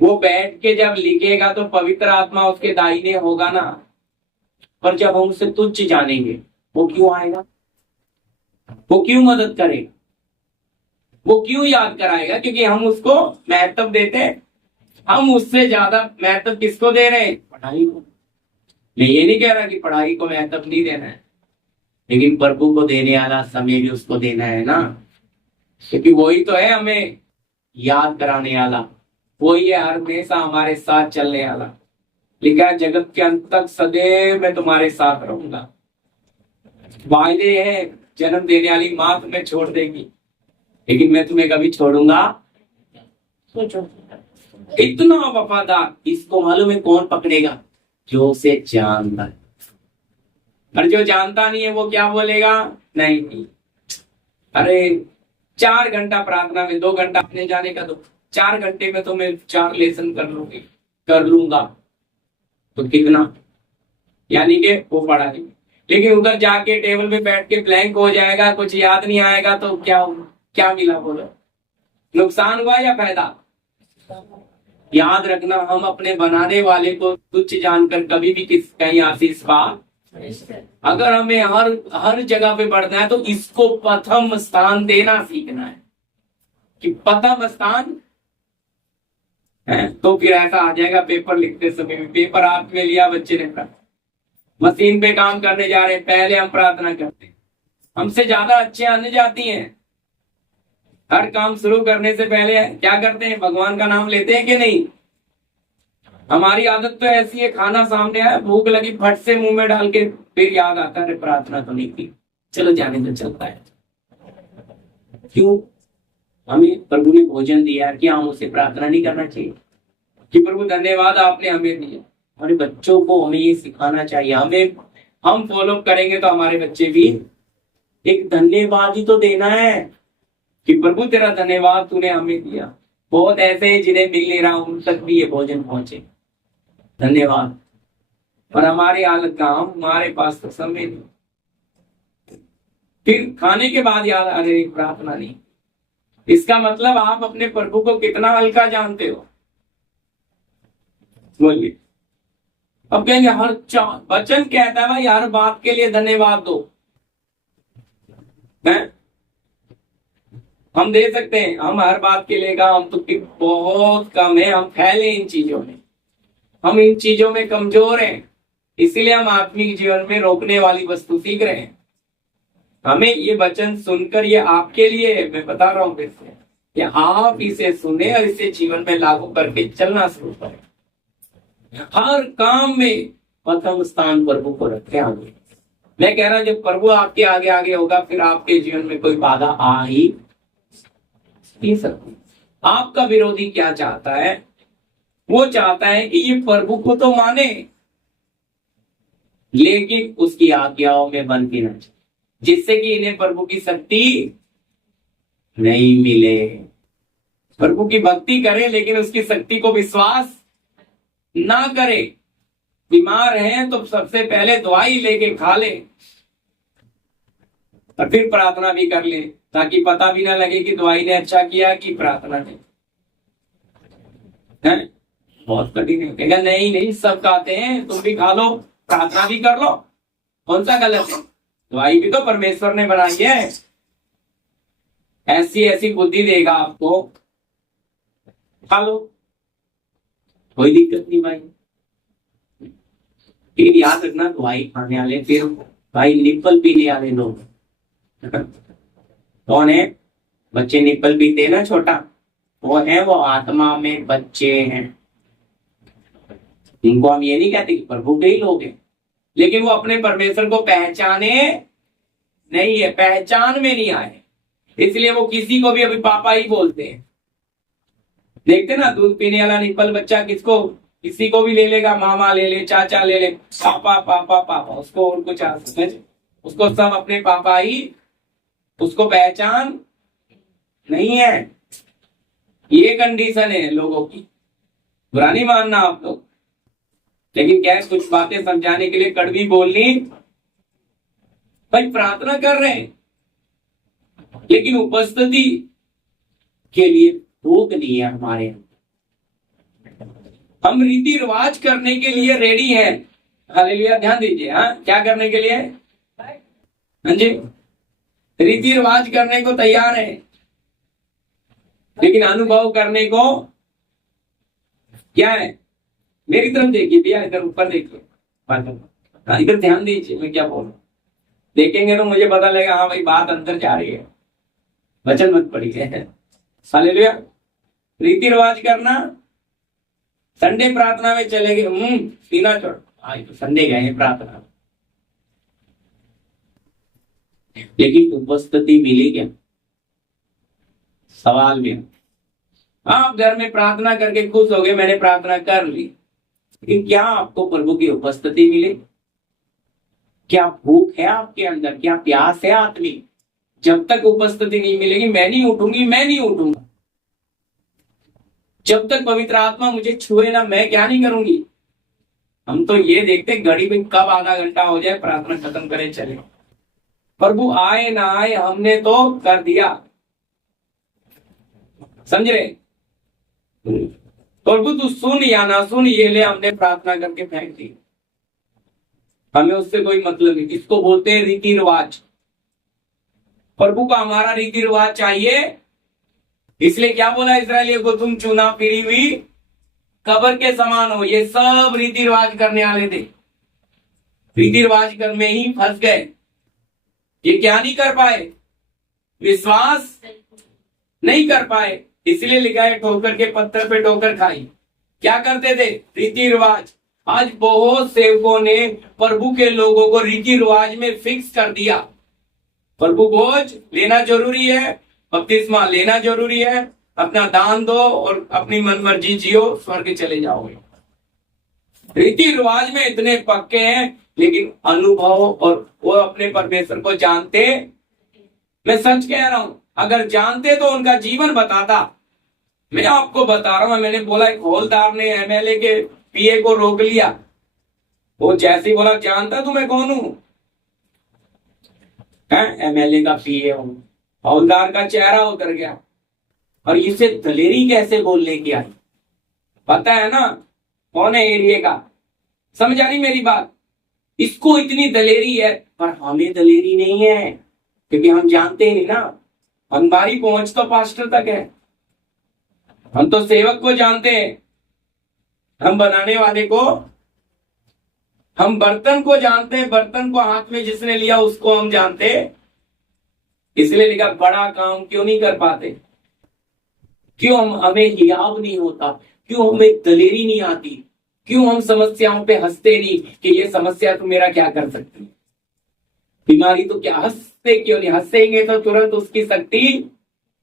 वो बैठ के जब लिखेगा तो पवित्र आत्मा उसके दाहिने होगा ना, पर जब हम उसे तुच्छ जानेंगे, वो क्यों आएगा, वो क्यों मदद करेगा, वो क्यों याद कराएगा? क्योंकि हम उसको महत्व देते हैं। हम उससे ज्यादा महत्व किसको दे रहे हैं? पढ़ाई को। मैं ये नहीं कह रहा कि पढ़ाई को महत्व नहीं देना है, लेकिन प्रभु को देने वाला समय भी उसको देना है ना, क्योंकि वही तो है हमें याद कराने वाला, वही है हमेशा हमारे साथ चलने वाला। लिखा है, जगत के अंत तक सदैव मैं तुम्हारे साथ रहूंगा। वायदे है, जन्म देने वाली माँ तुम्हें छोड़ देगी, लेकिन मैं तुम्हें कभी छोड़ूंगा। सोचो, इतना वफादार, इसको मालूम है कौन पकड़ेगा? जो उसे जानता है। और जो जानता नहीं है वो क्या बोलेगा? नहीं, अरे 4 घंटा प्रार्थना में 2 घंटा अपने जाने का दो, 4 घंटे में तो मैं 4 लेसन कर लूंगा, तो कितना, यानी कि वो पढ़ा नहीं। लेकिन उधर जाके टेबल पे बैठ के ब्लैंक हो जाएगा, कुछ याद नहीं आएगा, तो क्या मिला? बोलो, नुकसान हुआ या फायदा? याद रखना, हम अपने बनाने वाले को तुच्छ जानकर कभी भी कहीं आशीष पा। अगर हमें हर जगह पे बढ़ना है तो इसको प्रथम स्थान देना सीखना है, कि प्रथम स्थान है। तो फिर ऐसा आ जाएगा, पेपर लिखते समय भी, पेपर हाथ में लिया बच्चे ने, मशीन पे काम करने जा रहे हैं, पहले हम प्रार्थना करते हैं, हमसे ज्यादा अच्छे आने जाती हैं। हर काम शुरू करने से पहले क्या करते हैं? भगवान का नाम लेते हैं कि नहीं? हमारी आदत तो ऐसी है, खाना सामने आया, भूख लगी, फट से मुंह में डाल के फिर याद आता है, प्रार्थना तो नहीं की, चलो जाने तो चलता है। क्यों? हमें प्रभु ने भोजन दिया, क्या हम उसे प्रार्थना नहीं करना चाहिए कि प्रभु धन्यवाद आपने हमें दिया? हमारे बच्चों को हमें ये सिखाना चाहिए। हम फॉलो करेंगे तो हमारे बच्चे भी एक धन्यवाद ही तो देना है कि प्रभु तेरा धन्यवाद तूने हमें दिया। बहुत ऐसे हैं जिन्हें मिल नहीं रहा, उन तक भी ये भोजन पहुंचे, धन्यवाद। और हमारी हालत का हमारे पास तो समय नहीं, फिर खाने के बाद याद आ रही प्रार्थना नहीं। इसका मतलब आप अपने प्रभु को कितना हल्का जानते हो। बोलिए। अब कहेंगे हर वचन कहता है भाई हर बात के लिए धन्यवाद दो, है? हम दे सकते हैं, हम हर बात के लिए का हम तो बहुत कम है, हम फैले इन चीजों में, हम इन चीजों में कमजोर हैं, इसीलिए हम आत्मिक जीवन में रोकने वाली वस्तु सीख रहे हैं। हमें ये वचन सुनकर, ये आपके लिए मैं बता रहा हूं फिर से, कि आप इसे सुने और इसे जीवन में लागू करके चलना शुरू करें। हर काम में प्रथम स्थान प्रभु को रखें आगे। मैं कह रहा हूं जब प्रभु आपके आगे आगे होगा, फिर आपके जीवन में कोई बाधा आ ही नहीं सकती। आपका विरोधी क्या चाहता है? वो चाहता है कि ये प्रभु को तो माने, लेकिन उसकी आज्ञाओं में बंधती न जाए, जिससे कि इन्हें प्रभु की शक्ति नहीं मिले। प्रभु की भक्ति करे लेकिन उसकी शक्ति को विश्वास ना करे। बीमार हैं तो सबसे पहले दवाई लेके खा ले और फिर प्रार्थना भी कर ले, ताकि पता भी ना लगे कि दवाई ने अच्छा किया कि प्रार्थना ने। है? बहुत कठिन है। कहेगा नहीं नहीं सब खाते हैं, तुम भी खा लो, प्रार्थना भी कर लो, कौन सा गलत है? दवाई भी तो परमेश्वर ने बनाई है। ऐसी ऐसी बुद्धि देगा आपको, खा लो, कोई दिक्कत नहीं भाई। लेकिन याद रखना, दवाई खाने वाले फिर भाई निप्पल पीने वाले लोग कौन है? बच्चे निप्पल पीते हैं ना छोटा, वो आत्मा में बच्चे हैं। इनको हम ये नहीं कहते कि प्रभु के ही लोग हैं, लेकिन वो अपने परमेश्वर को पहचाने नहीं है, पहचान में नहीं आए, इसलिए वो किसी को भी अभी पापा ही बोलते हैं। देखते ना, दूध पीने वाला निप्पल बच्चा किसको, किसी को भी ले लेगा, मामा ले ले, चाचा ले ले, पापा पापा पापा, उसको और कुछ उसको सब अपने पापा ही, उसको पहचान नहीं है। ये कंडीशन है लोगों की, बुरा नहीं मानना आप लोग, लेकिन क्या है, कुछ बातें समझाने के लिए कड़वी बोलनी। भाई प्रार्थना कर रहे हैं, लेकिन उपस्थिति के लिए भूख नहीं है हमारे। हम रीति रिवाज करने के लिए रेडी हैं। हालेलुया, ध्यान दीजिए। हाँ, क्या करने के लिए? हाँ जी, रीति रिवाज करने को तैयार है, लेकिन अनुभव करने को क्या है? मेरी तरफ देखिए भैया, इधर ऊपर देखिए, इधर ध्यान दीजिए मैं क्या बोल रहा हूं। देखेंगे तो मुझे पता लगेगा हाँ भाई बात अंदर जा रही है, वचन मत पढ़िए। हालेलुया। रीति रिवाज करना, संडे प्रार्थना में चले गए, पीना छोड़, आज तो संडे गए प्रार्थना, लेकिन उपस्थिति मिली क्या? सवाल भी। आप घर में प्रार्थना करके खुश हो गए, मैंने प्रार्थना कर ली, लेकिन क्या आपको प्रभु की उपस्थिति मिली? क्या भूख है आपके अंदर? क्या प्यास है आत्मिक? जब तक उपस्थिति नहीं मिलेगी, मैं नहीं उठूंगा। जब तक पवित्र आत्मा मुझे छुए ना, मैं क्या नहीं करूंगी। हम तो ये देखते घड़ी में कब आधा घंटा हो जाए, प्रार्थना खत्म करें चले। प्रभु आए ना आए, हमने तो कर दिया, समझ रहे? प्रभु तू सुन या ना सुन, ये ले हमने प्रार्थना करके फेंक दी, हमें उससे कोई मतलब नहीं। इसको बोलते हैं रीति रिवाज। प्रभु का हमारा रीति रिवाज चाहिए, इसलिए क्या बोला इस्राएलियों को, तुम चुना फिरी हुई कब्र के समान हो। ये सब रीति रिवाज करने वाले थे, रीति रिवाज कर में ही फंस गए। ये क्या नहीं कर पाए? विश्वास नहीं कर पाए, इसलिए लिखा है ठोकर के पत्थर पे ठोकर खाई। क्या करते थे? रीति रिवाज। आज बहुत सेवकों ने प्रभु के लोगों को रीति रिवाज में फिक्स कर दिया। प्रभु भोज लेना जरूरी है, बपतिस्मा लेना जरूरी है, अपना दान दो और अपनी मनमर्जी जियो, स्वर्ग चले जाओगे। रीति रिवाज में इतने पक्के हैं, लेकिन अनुभव और वो अपने परमेश्वर को जानते। मैं सच कह रहा हूं, अगर जानते तो उनका जीवन बताता। मैं आपको बता रहा हूं, मैंने बोला एक हौलदार ने एमएलए के पीए को रोक लिया। वो जैसे ही बोला जानता तू मैं कौन हूं, एमएलए का पीए हूं। हौलदार का चेहरा उतर गया। और इसे दलेरी कैसे बोलने की आई, पता है ना कौन है एरिया का? समझ आ रही मेरी बात? इसको इतनी दलेरी है, पर हमें दलेरी नहीं है, क्योंकि हम जानते ही नहीं ना। हमारी पहुंच तो पास्टर तक है, हम तो सेवक को जानते हैं, हम बनाने वाले को, हम बर्तन को जानते हैं, बर्तन को हाथ में जिसने लिया उसको हम जानते हैं। इसलिए लिखा बड़ा काम क्यों नहीं कर पाते, क्यों हमें हियाव नहीं होता, क्यों हमें दलेरी नहीं आती, क्यों हम समस्याओं पे हंसते नहीं कि ये समस्या तो मेरा क्या कर सकती है, बीमारी तो क्या, हंसते क्यों नहीं? हंसेंगे तो तुरंत उसकी शक्ति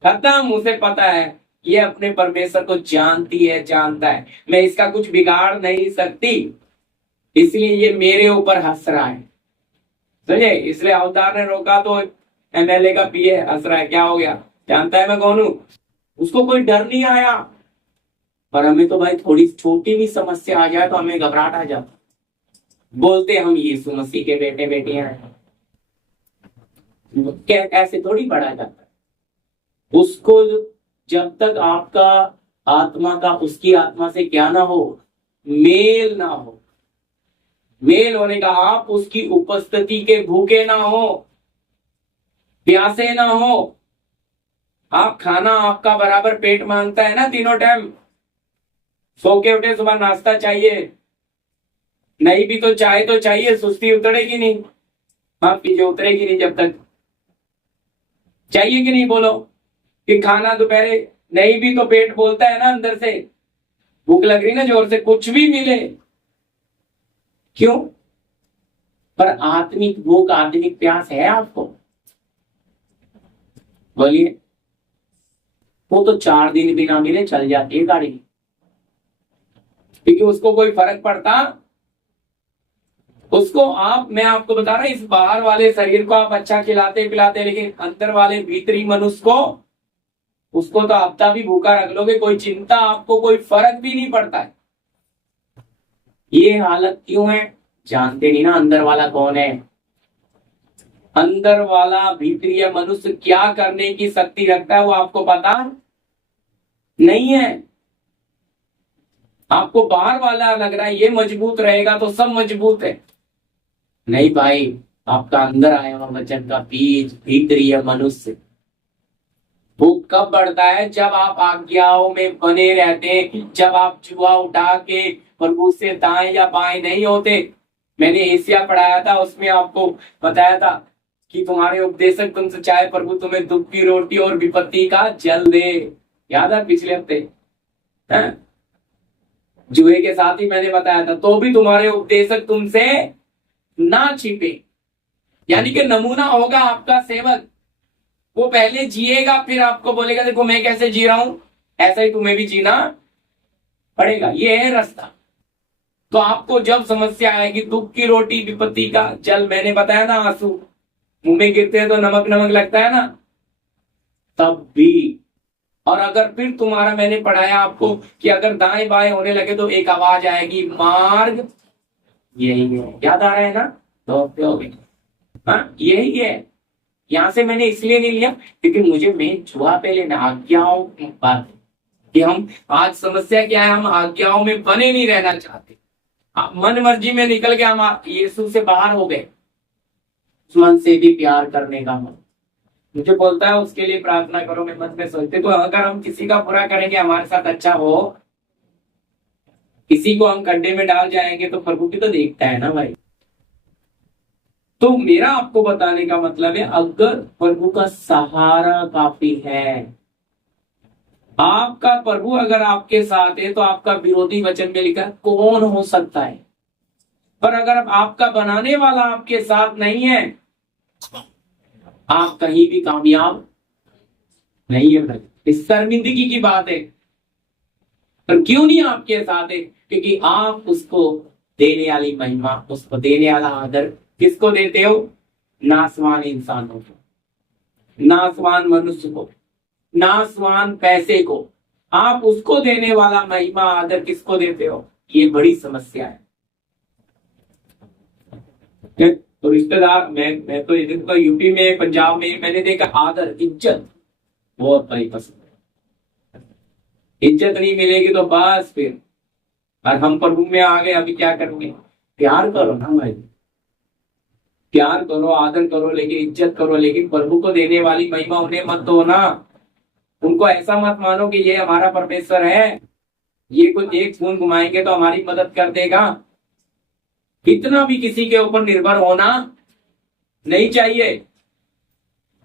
खत्म। उसे पता है ये अपने परमेश्वर को जानती है, जानता है, मैं इसका कुछ बिगाड़ नहीं सकती, इसलिए ये मेरे ऊपर हंस रहा है। समझे? इसलिए अवतार ने रोका तो एमएलए का पीए हंस रहा है। क्या हो गया? जानता है मैं कौन हूं। उसको कोई डर नहीं आया। पर हमें तो भाई थोड़ी छोटी भी समस्या आ जाए तो हमें घबराहट आ जाता, बोलते हम यीशु मसीह के बेटे बेटियां हैं। ऐसे थोड़ी बढ़ा जाता है उसको, जब तक आपका आत्मा का उसकी आत्मा से क्या ना हो, मेल ना हो। मेल होने का आप उसकी उपस्थिति के भूखे ना हो, प्यासे ना हो। आप खाना आपका बराबर पेट मांगता है ना, तीनों टाइम सो के उठे, सुबह नाश्ता चाहिए, नहीं भी तो चाय तो चाहिए, सुस्ती उतरेगी नहीं, माफ कीजिए उतरेगी नहीं जब तक, चाहिए कि नहीं बोलो? कि खाना दोपहरे नहीं भी तो पेट बोलता है ना अंदर से, भूख लग रही ना जोर से, कुछ भी मिले। क्यों? पर आत्मिक भूख, आत्मिक प्यास है आपको? बोलिए। वो तो 4 दिन बिना मिले चल जाती है गाड़ी, क्योंकि उसको कोई फर्क पड़ता उसको। मैं आपको बता रहा, इस बाहर वाले शरीर को आप अच्छा खिलाते पिलाते, लेकिन अंदर वाले भीतरी मनुष्य को, उसको तो हफ्ता भी भूखा रख लोगे, कोई चिंता, आपको कोई फर्क भी नहीं पड़ता है। ये हालत क्यों है? जानते नहीं ना अंदर वाला कौन है। अंदर वाला भीतरी मनुष्य क्या करने की शक्ति रखता है वो आपको पता नहीं है। आपको बाहर वाला लग रहा है ये मजबूत रहेगा तो सब मजबूत है। नहीं भाई, आपका अंदर आया हुआ वचन का बीज, भीतरी मनुष्य, वो कब बढ़ता है? जब आप आज्ञाओं में बने रहते, जब आप जुआ उठा के प्रभु से दाएं या बाएं नहीं होते। मैंने एशिया पढ़ाया था, उसमें आपको बताया था कि तुम्हारे उपदेशक तुमसे चाहे प्रभु तुम्हें दुख की रोटी और विपत्ति का जल दे। याद है पिछले हफ्ते? जुए के साथ ही मैंने बताया था, तो भी तुम्हारे उपदेशक तुमसे ना छिपे। यानी कि नमूना होगा आपका सेवक, वो पहले जिएगा फिर आपको बोलेगा देखो मैं कैसे जी रहा हूं, ऐसा ही तुम्हें भी जीना पड़ेगा। ये है रास्ता। तो आपको जब समस्या आएगी, दुख की रोटी विपत्ति का जल, मैंने बताया ना आंसू मुंह में गिरते हैं तो नमक नमक लगता है ना, तब भी। और अगर फिर तुम्हारा, मैंने पढ़ाया आपको कि अगर दाएं बाएं होने लगे तो एक आवाज आएगी, मार्ग यही है। याद आ रहा है ना? तो हाँ यही है। यहां से मैंने इसलिए नहीं लिया क्योंकि मुझे मेन जुआ पे लेना, आज्ञाओं की बात कि हम आज समस्या क्या है, हम आज्ञाओं में बने नहीं रहना चाहते। मन मर्जी में निकल के हम यीशु से बाहर हो गए। मन से भी प्यार करने का मन मुझे बोलता है उसके लिए प्रार्थना करो, मैं मन में सोचते। तो अगर हम किसी का बुरा करेंगे हमारे साथ अच्छा हो, किसी को हम गड्ढे में डाल जाएंगे तो प्रभु भी तो देखता है ना भाई। तो मेरा आपको बताने का मतलब है, अगर प्रभु का सहारा काफी है, आपका प्रभु अगर आपके साथ है तो आपका विरोधी वचन में लिखा कौन हो सकता है। पर अगर आपका बनाने वाला आपके साथ नहीं है, आप कहीं भी कामयाब नहीं है। इस शर्मिंदगी की बात है। पर क्यों नहीं आपके साथ है? क्योंकि आप उसको देने वाली महिमा, उसको देने वाला आदर किसको देते हो? नासवान इंसानों को, नासवान मनुष्य को, नासवान पैसे को। आप उसको देने वाला महिमा आदर किसको देते हो? ये बड़ी समस्या है। तो रिश्तेदार, मैं तो इधर तो यूपी में, पंजाब में मैंने देखा आदर इज्जत बहुत बड़ी पसंद है। इज्जत नहीं मिलेगी तो बस फिर, और हम प्रभु में आ गए, अभी क्या करेंगे? प्यार करो ना भाई, प्यार करो, आदर करो, लेकिन इज्जत करो, लेकिन प्रभु को देने वाली महिमा उन्हें मत दो ना। उनको ऐसा मत मानो कि ये हमारा परमेश्वर है, ये कुछ एक खून घुमाएंगे तो हमारी मदद कर देगा। इतना भी किसी के ऊपर निर्भर होना नहीं चाहिए।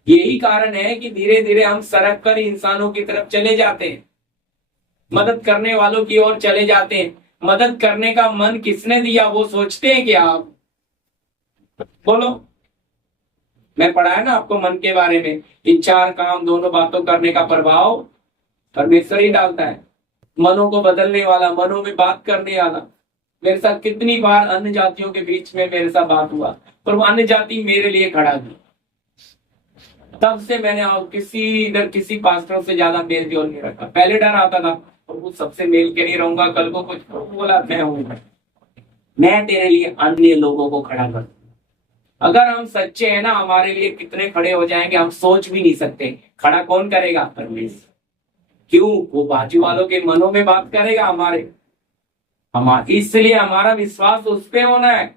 यही कारण है कि धीरे धीरे हम सड़क कर इंसानों की तरफ चले जाते हैं, मदद करने वालों की ओर चले जाते हैं। मदद करने का मन किसने दिया वो सोचते हैं क्या आप? बोलो। मैं पढ़ाया ना आपको मन के बारे में, इच्छा और काम दोनों बातों करने का प्रभाव परमेश्वर ही डालता है। मनों को बदलने वाला, मनों में बात करने वाला। मेरे साथ कितनी बार अन्य जातियों के बीच में मेरे साथ बात हुआ, पर वो अन्य जाति मेरे लिए खड़ा थी। तब से मैंने किसी पास्टर से ज्यादा मेल जोल नहीं रखा। पहले डर आता था, वो सबसे मेल के नहीं रहूंगा, कल को कुछ बोला मैं हूं, मैं तेरे लिए अन्य लोगों को खड़ा कर। अगर हम सच्चे हैं ना, हमारे लिए कितने खड़े हो जाएंगे हम सोच भी नहीं सकते। खड़ा कौन करेगा? परमेश्वर। क्यों? वो बाजू वालों के मनों में बात करेगा हमारे। इसलिए हमारा विश्वास उस पे होना है।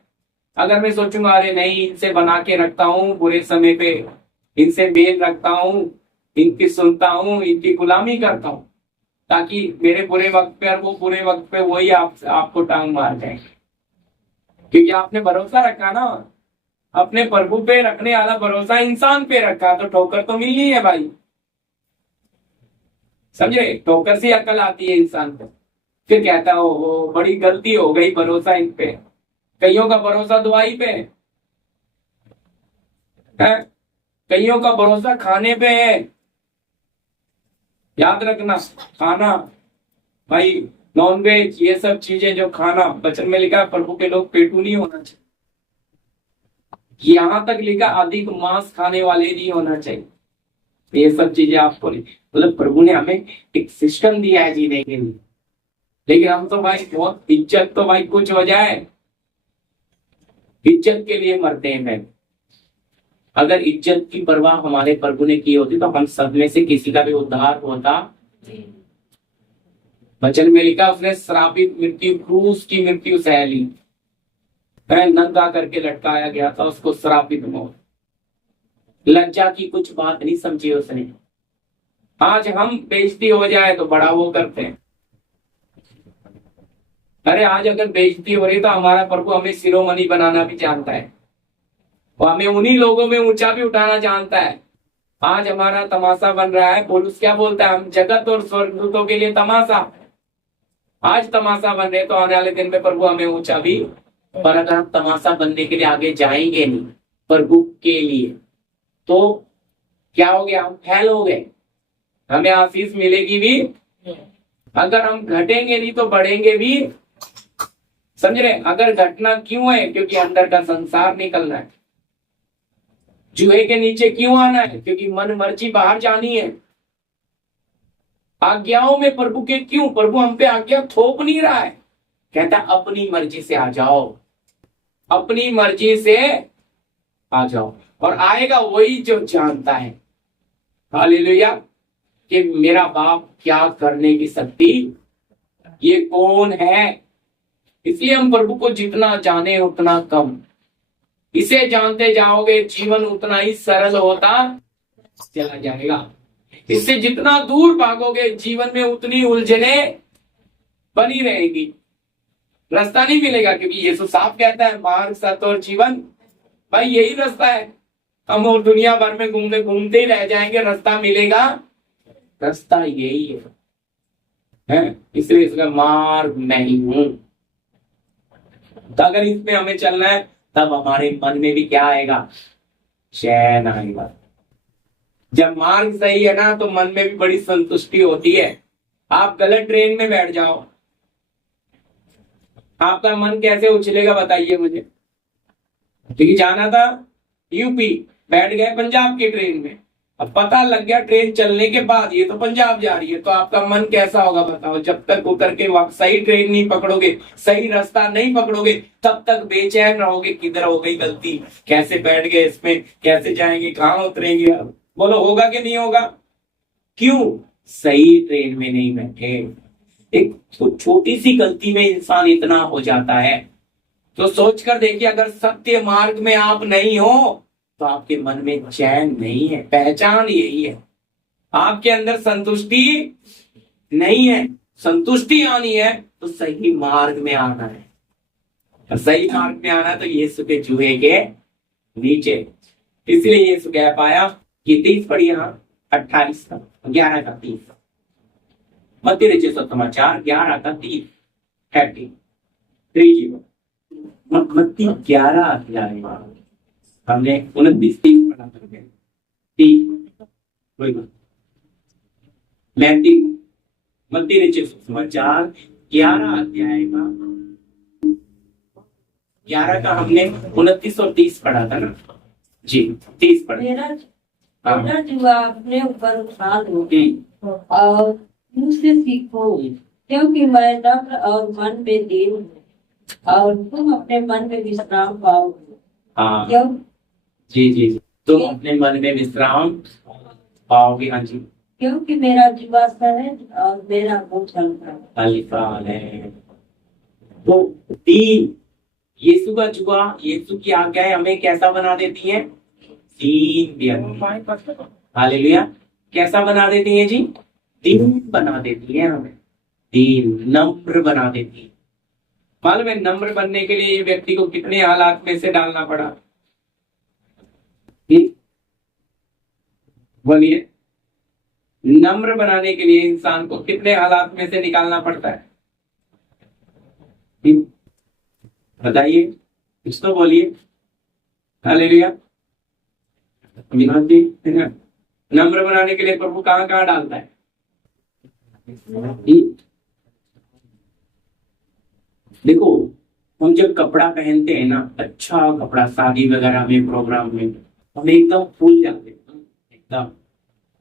अगर मैं सोचूंगा अरे नहीं, इनसे बना के रखता हूँ, बुरे समय पे इनसे मेल रखता हूँ, इनकी सुनता हूँ, इनकी गुलामी करता हूँ, ताकि मेरे बुरे वक्त पे और वो बुरे वक्त पे वही आपको टांग मार जाएंगे। क्योंकि आपने भरोसा रखा ना, अपने प्रभु पे रखने वाला भरोसा इंसान पे रखा, तो ठोकर तो मिलनी है भाई। समझे? ठोकर से अकल आती है इंसान को। फिर कहता हो बड़ी गलती हो गई, भरोसा इन पे। कईयों का भरोसा दुआई पे है, कईयों का भरोसा खाने पे है। याद रखना, खाना भाई, नॉनवेज, ये सब चीजें जो खाना, वचन में लिखा है प्रभु के लोग पेटू नहीं होना चाहिए। यहां तक लिखा अधिक मांस खाने वाले नहीं होना चाहिए। ये सब चीजें आपको नहीं, मतलब प्रभु ने हमें एक सिस्टम दिया है जीने के लिए। लेकिन हम तो भाई बहुत इज्जत तो भाई कुछ हो जाए, इज्जत के लिए मरते हैं। मैं अगर इज्जत की परवाह हमारे प्रभु ने की होती तो हम सब में से किसी का भी उद्धार होता। वचन में लिखा उसने श्रापित मृत्यु, क्रूस की मृत्यु सह ली, नंगा करके लटकाया गया था, उसको श्रापित मौत। लज्जा की कुछ बात नहीं समझी उसने। आज हम बेइज्जती हो जाए तो बड़ा वो करते हैं। अरे आज अगर बेइज्जती हो रही तो हमारा प्रभु हमें शिरोमणि बनाना भी जानता है, वो हमें उन्हीं लोगों में ऊंचा भी उठाना जानता है। आज हमारा तमाशा बन रहा है, पौलुस क्या बोलता है? हम जगत और स्वर्गदूतों के लिए तमाशा। आज तमाशा बन रहे तो आने वाले दिन में प्रभु हमें ऊंचा भी। पर अगर हम तमाशा बनने के लिए आगे जाएंगे नहीं प्रभु के लिए, तो क्या हो गया? हम फेल हो गए, हमें आशीष मिलेगी भी। अगर हम घटेंगे नहीं तो बढ़ेंगे भी। समझ रहे? अगर घटना क्यों है? क्योंकि अंदर का संसार निकलना है। जुए के नीचे क्यों आना है? क्योंकि मन मर्जी बाहर जानी है। आज्ञाओं में प्रभु के क्यों? प्रभु हम पे आज्ञा थोप नहीं रहा है, कहता अपनी मर्जी से आ जाओ, अपनी मर्जी से आ जाओ। और आएगा वही जो जानता है, हालेलुया, कि मेरा बाप क्या करने की शक्ति, ये कौन है। इसलिए हम प्रभु को जितना जाने उतना कम। इसे जानते जाओगे जीवन उतना ही सरल होता चला जाएगा। इससे जितना दूर भागोगे जीवन में उतनी उलझने बनी रहेगी, रास्ता नहीं मिलेगा। क्योंकि यीशु साफ कहता है मार्ग, सत्य और जीवन, भाई यही रास्ता है। हम और दुनिया भर में घूमते ही रह जाएंगे, रास्ता मिलेगा? रास्ता यही है। इसलिए इसका मार्ग मैं ही हूं। तो अगर इसमें हमें चलना है तब हमारे मन में भी क्या आएगा? चैन आएगा। जब मार्ग सही है ना तो मन में भी बड़ी संतुष्टि होती है। आप गलत ट्रेन में बैठ जाओ, आपका मन कैसे उछलेगा बताइए मुझे। क्योंकि जाना था यूपी, बैठ गए पंजाब की ट्रेन में, अब पता लग गया ट्रेन चलने के बाद ये तो पंजाब जा रही है, तो आपका मन कैसा होगा बताओ। जब तक उतर के सही ट्रेन नहीं पकड़ोगे, सही रास्ता नहीं पकड़ोगे, तब तक बेचैन रहोगे, किधर हो गई गलती, कैसे बैठ गए इसमें, कैसे जाएंगे, कहाँ उतरेंगे। बोलो होगा कि नहीं होगा? क्यों? सही ट्रेन में नहीं बैठे। एक छोटी सी गलती में इंसान इतना हो जाता है। तो सोच कर देखिए, अगर सत्य मार्ग में आप नहीं हो तो आपके मन में चैन नहीं है। पहचान यही है, आपके अंदर संतुष्टि नहीं है। संतुष्टि आनी है तो सही मार्ग में आना है, और सही मार्ग में आना तो यीशु के चूहे के नीचे। इसलिए यीशु कह पाया कि 30 पढ़ी, यहाँ 28 का 11 का 30, मत्ती रचित सुसमाचार 11 का 30, 30 मत्ती 11 अध्याय हमने 29 30 पढ़ा था। 30 कोई बात, मत्ती रचित सुसमाचार 11 अध्याय का 11 का हमने 29 और 30 पढ़ा था ना जी। 30 पढ़ा। मेरा जुआ अपने ऊपर उठा लो और मुझसे सीखो, क्योंकि मैं नम्र और मन में दीन हूँ, और तुम अपने मन में विश्राम पाओगे। हाँ क्यों? जी, तुम अपने मन में विश्राम पाओगे। हाँ जी, क्योंकि मेरा जुआ सहज और मेरा बोझ हल्का है। तो दीन, यीशु का जुआ, यीशु की आज्ञाएं हमें कैसा बना देती है? दीन। हालेलुया। कैसा बना देती है जी? दीन बना देती है हमें, दीन, नम्र बना देती है। मालूम है नम्र बनने के लिए व्यक्ति को कितने हालात में से डालना पड़ा? बोलिए, नम्र बनाने के लिए इंसान को कितने हालात में से निकालना पड़ता है? बताइए, कुछ तो बोलिए। हालेलुया। नम्र बनाने के लिए प्रभु कहाँ कहाँ डालता है? देखो, हम जब कपड़ा पहनते हैं ना, अच्छा कपड़ा, शादी वगैरह में, प्रोग्राम में, हम एकदम फूल जाते हैं, एकदम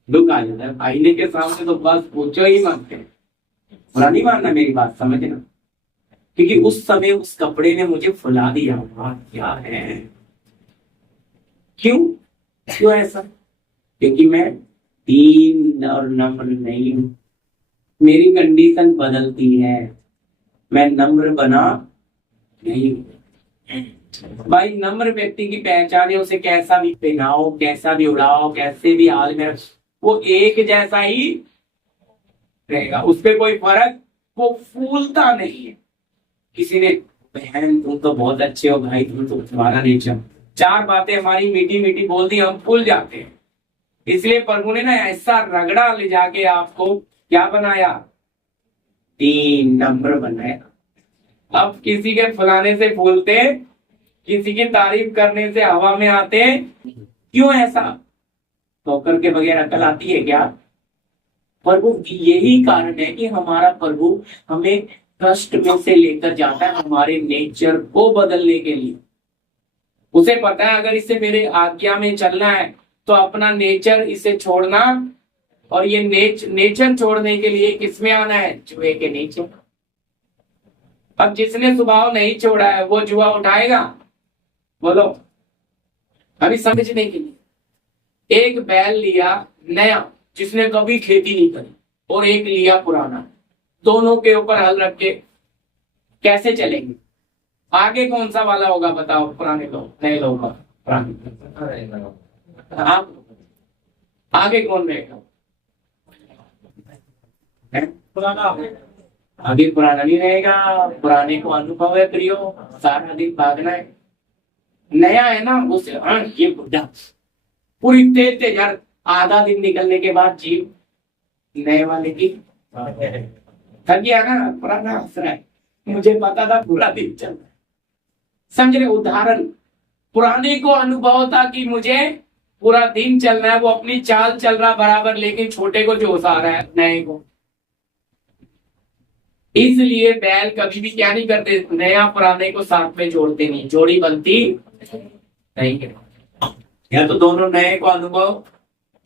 लुक आ जाता है। आईने के सामने तो बस पूछो ही मत, बुरा नहीं मानना, मेरी बात समझना। क्योंकि उस समय उस कपड़े ने मुझे फुला दिया। क्या है, क्यों ऐसा? क्योंकि मैं दीन और नम्र नहीं हूं। मेरी कंडीशन बदलती है, मैं नम्र बना नहीं हूं। भाई, नम्र व्यक्ति की पहचान है, उसे कैसा भी पहनाओ, कैसा भी उड़ाओ, कैसे भी हाल में, वो एक जैसा ही रहेगा, उस पर कोई फर्क, वो फूलता नहीं है। किसी ने, बहन तुम तो बहुत अच्छे हो, भाई तुम तो, तुम्हारा नेचर, 4 बातें हमारी मीठी मीठी बोल दी, हम फूल जाते हैं। इसलिए प्रभु ने ना ऐसा रगड़ा ले जाके आपको क्या बनाया? दीन, नम्र बनाया। अब किसी के फुलाने से फूलते, किसी की तारीफ करने से हवा में आते, क्यों ऐसा? ठोकर के बगैर अकल आती है क्या? प्रभु, यही कारण है कि हमारा प्रभु हमें कष्ट में से लेकर जाता है, हमारे नेचर को बदलने के लिए। उसे पता है अगर इसे मेरे आज्ञा में चलना है तो अपना नेचर इसे छोड़ना, और ये नेचर छोड़ने के लिए किसमें आना है? जुए के नीचे। अब जिसने स्वभाव नहीं छोड़ा है वो जुआ उठाएगा? बोलो, अभी समझने के लिए। एक बैल लिया नया, जिसने कभी खेती नहीं करी, और एक लिया पुराना, दोनों के ऊपर हल रख के कैसे चलेंगे? आगे कौन सा वाला होगा बताओ? पुराने लोग, नए लोग का? पुराने। आप आगे कौन रहेगा? अभी पुराना नहीं रहेगा, पुराने को अनुभव है प्रियो, सारा दिन भागना है। नया है ना, उसे ये बुढ़ा पूरी तेज यार, आधा दिन निकलने के बाद जीव नए वाले की थक गया ना, पुराना हंस रहा है, मुझे पता था पूरा दिन चल रहा है। समझ रहे? उदाहरण, पुराने को अनुभव था कि मुझे पूरा दिन चलना है, वो अपनी चाल चल रहा बराबर, लेकिन छोटे को जो उसा रहा है नए को। इसलिए बैल कभी भी क्या नहीं करते, नया पुराने को साथ में जोड़ते नहीं, जोड़ी बनती नहीं है। या तो दोनों नए को अनुभव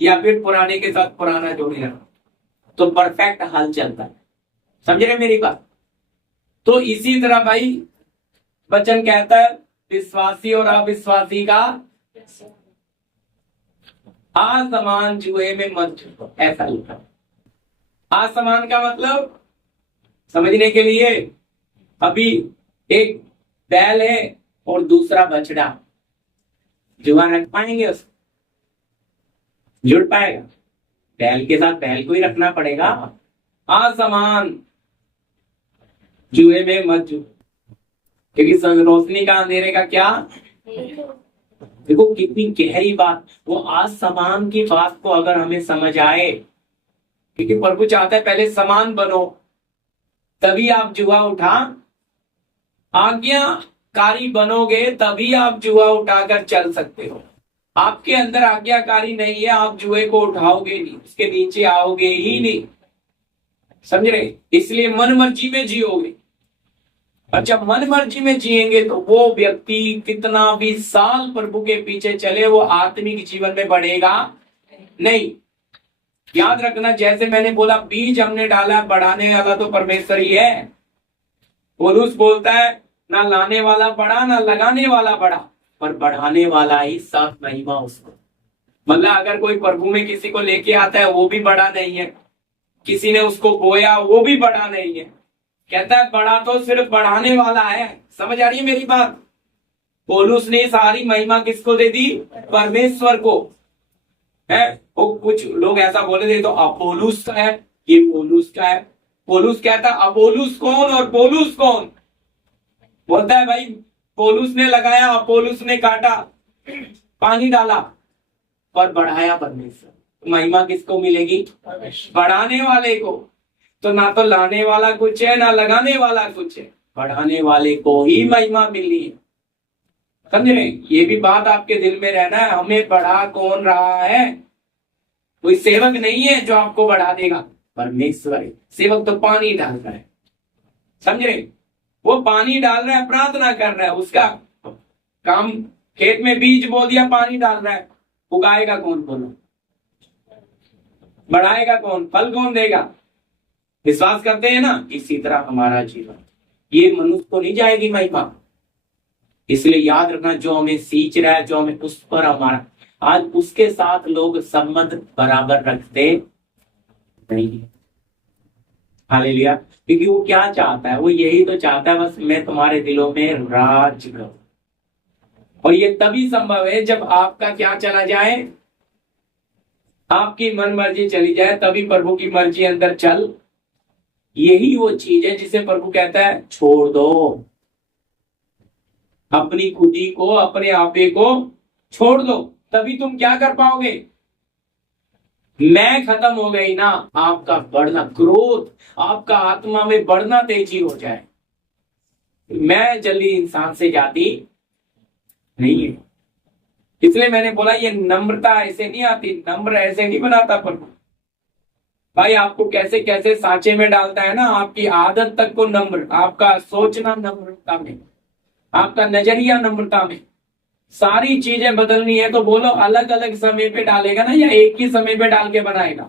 या फिर पुराने के साथ पुराना जोड़ी रखो तो परफेक्ट हल चलता है। समझ रहे मेरी बात? तो इसी तरह भाई वचन कहता है विश्वासी और अविश्वासी का असमान जुए में मत झुको, ऐसा लिखा। असमान का मतलब समझने के लिए, अभी एक बैल है और दूसरा बछड़ा, जुआ रख पाएंगे उसको? जुड़ पाएगा? बैल के साथ बैल को ही रखना पड़ेगा। असमान जुए में मत जुड़ो, क्योंकि रोशनी का अंधेरे का क्या, देखो कितनी गहरी बात। वो असमान की बात को अगर हमें समझ आए, क्योंकि प्रभु चाहता है पहले समान बनो, तभी आप जुआ उठा, आज्ञाकारी बनोगे तभी आप जुआ उठाकर चल सकते हो। आपके अंदर आज्ञाकारी नहीं है, आप जुए को उठाओगे नहीं, उसके नीचे आओगे ही नहीं। समझ रहे? इसलिए मन मर्जी में जियोगे। और जब मन मर्जी में जिएंगे तो वो व्यक्ति कितना भी साल प्रभु के पीछे चले, वो आत्मिक जीवन में बढ़ेगा नहीं। याद रखना, जैसे मैंने बोला बीज हमने डाला, बढ़ाने वाला तो परमेश्वर ही है। पौलुस बोलता है ना लाने वाला बड़ा ना लगाने वाला बड़ा, पर बढ़ाने वाला ही सब महिमा उसको। मतलब अगर कोई प्रभु में किसी को लेके आता है वो भी बड़ा नहीं है, किसी ने उसको बोया वो भी बड़ा नहीं है, कहता है बड़ा तो सिर्फ बढ़ाने वाला है। समझ आ रही है मेरी बात? पौलुस ने सारी महिमा किसको दे दी? परमेश्वर को है। वो कुछ लोग ऐसा बोले थे तो अपोलुस का है, ये पौलुस का है। पौलुस कहता है अपोलुस कौन और पौलुस कौन? बोलता है भाई पौलुस ने लगाया, अपोलुस ने काटा, पानी डाला, पर बढ़ाया परमेश्वर। महिमा किसको मिलेगी? बढ़ाने वाले को। तो ना तो लाने वाला कुछ है ना लगाने वाला कुछ है, बढ़ाने वाले को ही महिमा मिली है। समझ रहे? ये भी बात आपके दिल में रहना है। हमें बढ़ा कौन रहा है? कोई सेवक नहीं है जो आपको बढ़ा देगा, परमेश्वर है। सेवक तो पानी डाल रहा है, समझ रहे? वो पानी डाल रहा है, प्रार्थना कर रहा है, उसका काम खेत में बीज बो दिया, पानी डाल रहा है, उगाएगा कौन? बोलो, बढ़ाएगा कौन? फल कौन देगा? विश्वास करते हैं ना? इसी तरह हमारा जीवन, ये मनुष्य को नहीं जाएगी महिमा। इसलिए याद रखना, जो हमें सींच रहा है, जो हमें उस पर हमारा, आज उसके साथ लोग संबंध बराबर रखते नहीं। हालेलुया। क्योंकि वो क्या चाहता है? वो यही तो चाहता है, बस मैं तुम्हारे दिलों में राज करूं। और ये तभी संभव है जब आपका क्या चला जाए, आपकी मन मर्जी चली जाए, तभी प्रभु की मर्जी अंदर चल। यही वो चीज है जिसे प्रभु कहता है छोड़ दो, अपनी खुदी को, अपने आपे को छोड़ दो, तभी तुम क्या कर पाओगे? मैं खत्म हो गई ना, आपका बढ़ना, क्रोध आपका आत्मा में बढ़ना तेजी हो जाए। मैं जल्दी इंसान से जाती नहीं है। इसलिए मैंने बोला ये नम्रता ऐसे नहीं आती, नम्र ऐसे नहीं बनाता प्रभु। भाई आपको कैसे कैसे सांचे में डालता है ना, आपकी आदत तक को नम्र, आपका सोचना नम्रता में, आपका नजरिया नम्रता में, सारी चीजें बदलनी है। तो बोलो अलग अलग समय पे डालेगा ना, या एक ही समय पे डाल के बनाएगा?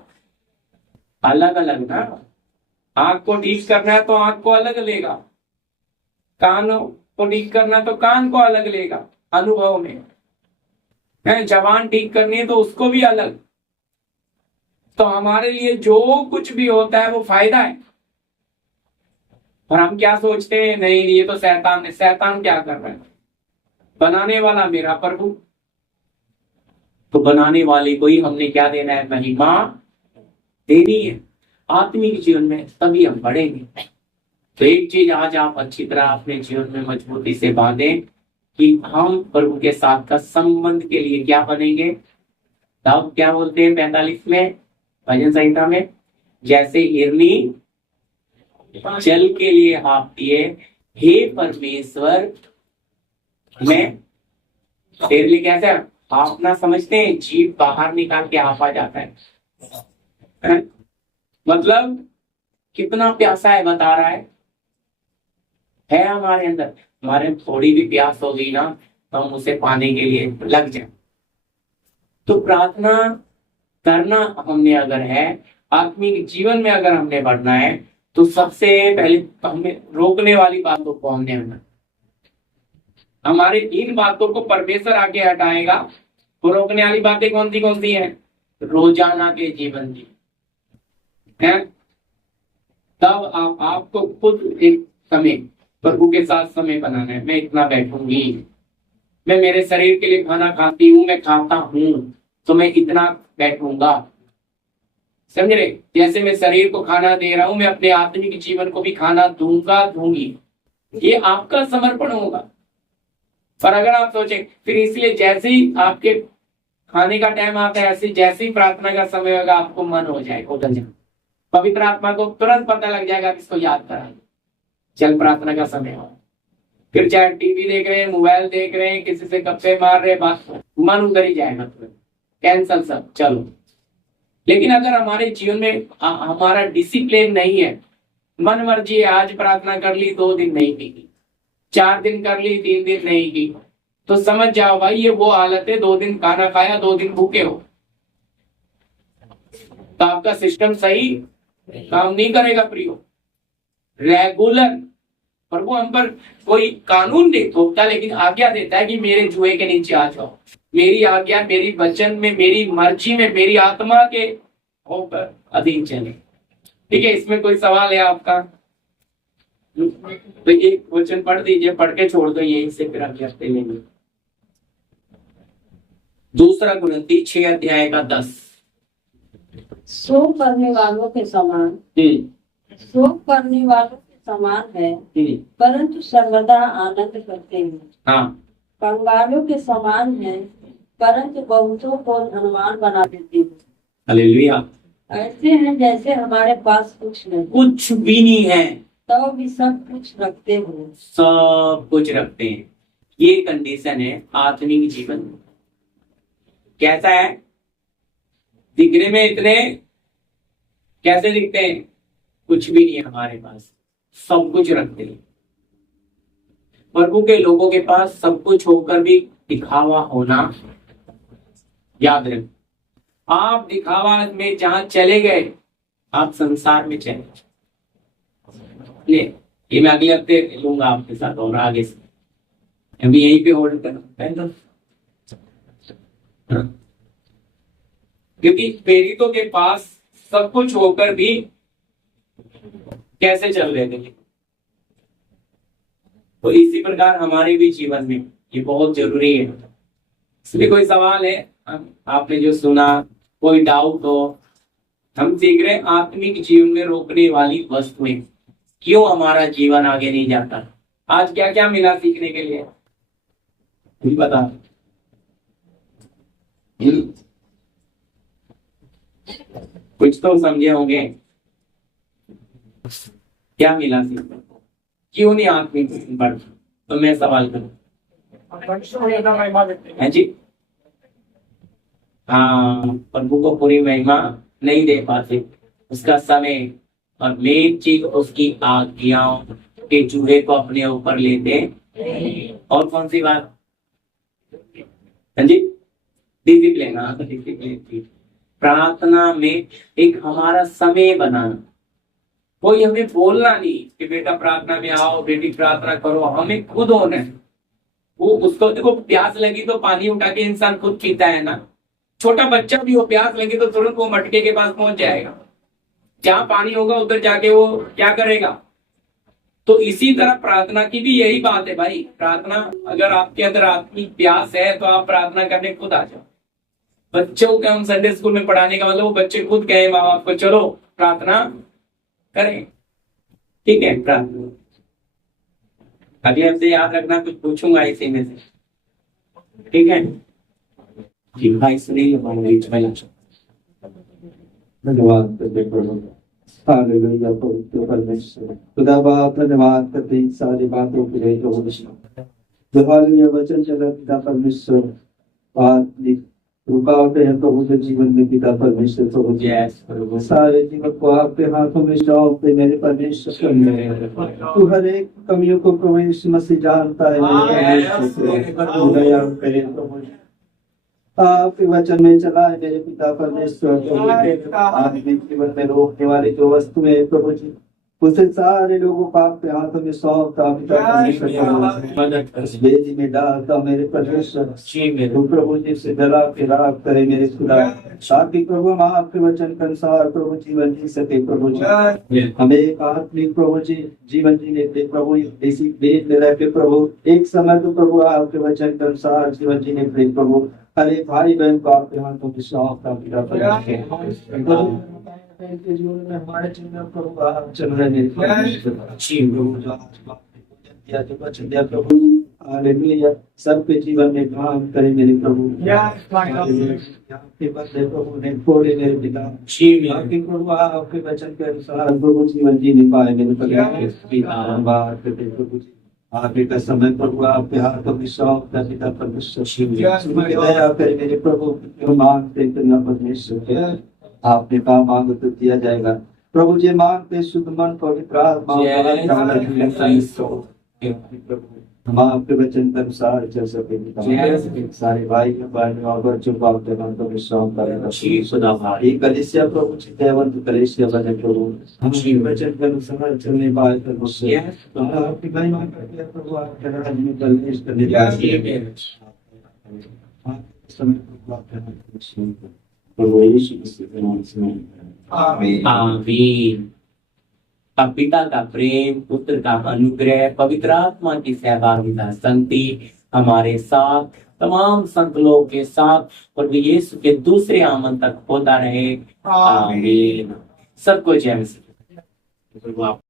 अलग अलग ना। आंख को ठीक करना है तो आंख को अलग लेगा, कान को ठीक करना तो कान को अलग लेगा अनुभव में है, जबान ठीक करनी है तो उसको भी अलग। तो हमारे लिए जो कुछ भी होता है वो फायदा है। और हम क्या सोचते हैं, नहीं ये तो शैतान है। शैतान क्या कर रहा है? बनाने वाला मेरा प्रभु। तो बनाने वाले को ही हमने क्या देना है? महिमा देनी है आत्मिक जीवन में, तभी हम बढ़ेंगे। तो एक चीज आज आप अच्छी तरह अपने जीवन में मजबूती से बांधें कि हम प्रभु के साथ का संबंध के लिए क्या बनेंगे। तब क्या बोलते हैं 45 में भजन संहिता में, जैसे हिरनी जल के लिए हाँफती है, हे परमेश्वर मैं तेरे लिए कैसे हाँफना समझते हैं? जीभ बाहर निकाल के हाँफा जाता है। मतलब कितना प्यासा है बता रहा है हमारे अंदर। हमारे में थोड़ी भी प्यास होगी ना तो हम उसे पाने के लिए लग जाए। तो प्रार्थना करना हमने अगर है, आत्मिक जीवन में अगर हमने बढ़ना है, तो सबसे पहले हमें रोकने वाली बातों को हमने हटाना। हमारे इन बातों को परमेश्वर आके हटाएगा। तो रोकने वाली बातें कौन सी हैं? रोजाना के जीवन की है। तब आपको खुद एक समय प्रभु के साथ समय बनाना है। मैं इतना बैठूंगी, मैं मेरे शरीर के लिए खाना खाती हूँ, मैं खाता हूँ तो मैं इतना बैठूंगा। समझ रहे? जैसे मैं शरीर को खाना दे रहा हूं, मैं अपने आत्मिक जीवन को भी खाना दूंगी। ये आपका समर्पण होगा। पर अगर आप सोचें फिर, इसलिए जैसे ही आपके खाने का टाइम आता है, ऐसे जैसे ही प्रार्थना का समय होगा, आपको मन हो जाएगा, पवित्र आत्मा को तुरंत पता लग जाएगा इसको याद करा, चल प्रार्थना का समय हो। फिर चाहे टीवी देख रहे हैं, मोबाइल देख रहे हैं, किसी से गप्पे मार रहे, बात मन उधर ही जाएगा, कैंसल सब, चलो। लेकिन अगर हमारे जीवन में हमारा डिसिप्लिन नहीं है, मन मर्जी है, आज प्रार्थना कर ली 2 दिन नहीं की, 4 दिन कर ली 3 दिन नहीं की, तो समझ जाओ भाई ये वो हालत है, 2 दिन खाना खाया 2 दिन भूखे हो। तो आपका सिस्टम सही काम नहीं करेगा प्रियो। रेगुलर प्रभु हम पर कोई कानून नहीं थोपता, लेकिन आज्ञा देता है कि मेरे जुए के नीचे आ जाओ। मेरी आज्ञा, मेरी वचन में, मेरी मर्जी में, मेरी आत्मा के होकर अधीन चले। ठीक है, इसमें कोई सवाल है आपका? तो एक वचन पढ़ दीजिए, पढ़ के छोड़ दो यहीं से, फिर अगले हफ्ते लेंगे। 2 कुरिन्ती 6 अध्याय का 10। शोक करने वालों के समान, शोक करने वालों के समान है, परंतु सर्वदा आनंद करते हैं। हाँ, कंगालों के समान है, परंतु बहुतों को धनवान बना देते हैं। हालेलुया। ऐसे हैं जैसे हमारे पास कुछ नहीं, कुछ भी नहीं है, तो भी सब कुछ रखते हो। सब कुछ रखते हैं। ये कंडीशन है आत्मिक जीवन। कैसा है? दिखने में इतने कैसे दिखते हैं? कुछ भी नहीं है हमारे पास, सब कुछ रखते हैं। प्रभु के लोगों के पास सब कुछ होकर भी दिखावा होना, याद रखें। आप दिखावा में जहां चले गए, आप संसार में चले। ये मैं अगले हफ्ते लूंगा आपके साथ और आगे से, अभी यहीं पे होल्ड करना, क्योंकि प्रेरितों के पास सब कुछ होकर भी कैसे चल रहे थे। तो इसी प्रकार हमारे भी जीवन में ये बहुत जरूरी है। इसलिए कोई सवाल है, आपने जो सुना, कोई डाउट हो, हम सीख रहे आत्मिक जीवन में रोकने वाली वस्तुएं, क्यों हमारा जीवन आगे नहीं जाता। आज क्या क्या मिला सीखने के लिए, बता। कुछ तो समझे होंगे, क्या मिला सीखने, क्यों नहीं आत्मिक जीवन बढ़ता? तो मैं सवाल करूं, है जी? हाँ, प्रभु को पूरी महिमा नहीं दे पाते, उसका समय, और मेन चीज उसकी आज्ञाओं के चूहे को अपने ऊपर लेते। और कौन सी बात? हाँ जी, डिसिप्लिन। हाँ, डिसिप्लिन। प्रार्थना में एक हमारा समय बनाना, कोई हमें बोलना नहीं कि बेटा प्रार्थना में आओ, बेटी प्रार्थना करो, हमें खुद होना है। वो उसको देखो, प्यास लगी तो पानी उठा के इंसान खुद पीता है ना। छोटा बच्चा भी हो, प्यास लगी तो तुरंत वो मटके के पास पहुंच जाएगा, जहां पानी होगा उधर जाके वो क्या करेगा। तो इसी तरह प्रार्थना की भी यही बात है भाई। प्रार्थना, अगर आपके अंदर आत्मिक प्यास है तो आप प्रार्थना करने खुद आ जाओ। बच्चों के हम संडे स्कूल में पढ़ाने का मतलब वो बच्चे खुद कहे माँ बाप को, चलो प्रार्थना करें। ठीक है, प्रार्थना अभी हमसे याद रखना, कुछ पूछूंगा इसी में से। ठीक है जी भाई, सुनिए। धन्यवाद करते प्रभु, हालेलुया पवित्र परमेश्वर खुदा बाप, धन्यवाद करते इन सारी बातों के लिए। जो हालेलुया वचन चला पिता परमेश्वर, आत्मिक रुकावटें हैं प्रभु जो जीवन में पिता परमेश्वर प्रभु जी यस प्रभु सारे जीवन को आपके हाथों में सौंपते मेरे परमेश्वर तू हर एक कमियों को प्रभु यीशु मसीह जानता है मेरे परमेश्वर तू दया करे प्रभु आपके वचन में चलाए मेरे पिता परमेश्वर प्रभु आदमी जीवन में रोकने वाली जो वस्तु है प्रभु जी उसे सारे लोगों को आपके हाथों में सौंपता पिता परमेश्वर प्रभु मदद कर उस बेदी में डालता मेरे परमेश्वर जी मेरे तू प्रभु जी से डरा के राग करे मेरे खुदा ताकि प्रभु हम आपके वचन के अनुसार प्रभु जीवन जी सके प्रभु जी हमें एक आत्मिक प्रभु जी जीवन जीने दे प्रभु इसी देश में रह के प्रभु एक समय तो प्रभु आपके वचन के अनुसार जीवन जीने दे प्रभु हर एक भाई बहन को आपके हाथों में सौंपता पिता परमेश्वर के जीवन में हमारे जीवन में प्रभु आप चल रहे मेरे परमेश्वर जी प्रभु जो आज दिया जो वचन दिया प्रभु हालेलुया सबके जीवन में काम करे मेरे प्रभु आपके बदले प्रभु ने खोले मेरे पिता जी मेरे आपके प्रभु आपके वचन के अनुसार प्रभु जीवन जीने पाए मेरे पिता धन्यवाद करते प्रभु जी आगे का समय प्रभु आपके हाथों में सौंपता पिता परमेश्वर दया करे मेरे प्रभु जो मांगते इतना परमेश्वर आपने कहा मांगो तो दिया जाएगा प्रभु जी मांगते शुद्ध मन पवित्र आत्मा हम आपके वचन के अनुसार चल सके सारे भाई बहन और बच्चों को आपके हाथों में सौंप करेगा एक कलीसिया प्रभु जी देवंत कलीसिया बने प्रभु हम आपके वचन के अनुसार चलने पाए प्रभु से आपकी महिमा करके प्रभु आपके राज्य में प्रवेश करने समय प्रभु आपके हाथ में सौंप प्रभु यीशु मसीह के नाम से आमीन आमीन अब पिता का प्रेम पुत्र का अनुग्रह पवित्र आत्मा की सहभागिता संगति हमारे साथ तमाम संत लोगों के साथ प्रभु यीशु के दूसरे आमन तक होता रहे आमीन सबको जय मसीह प्रभु आप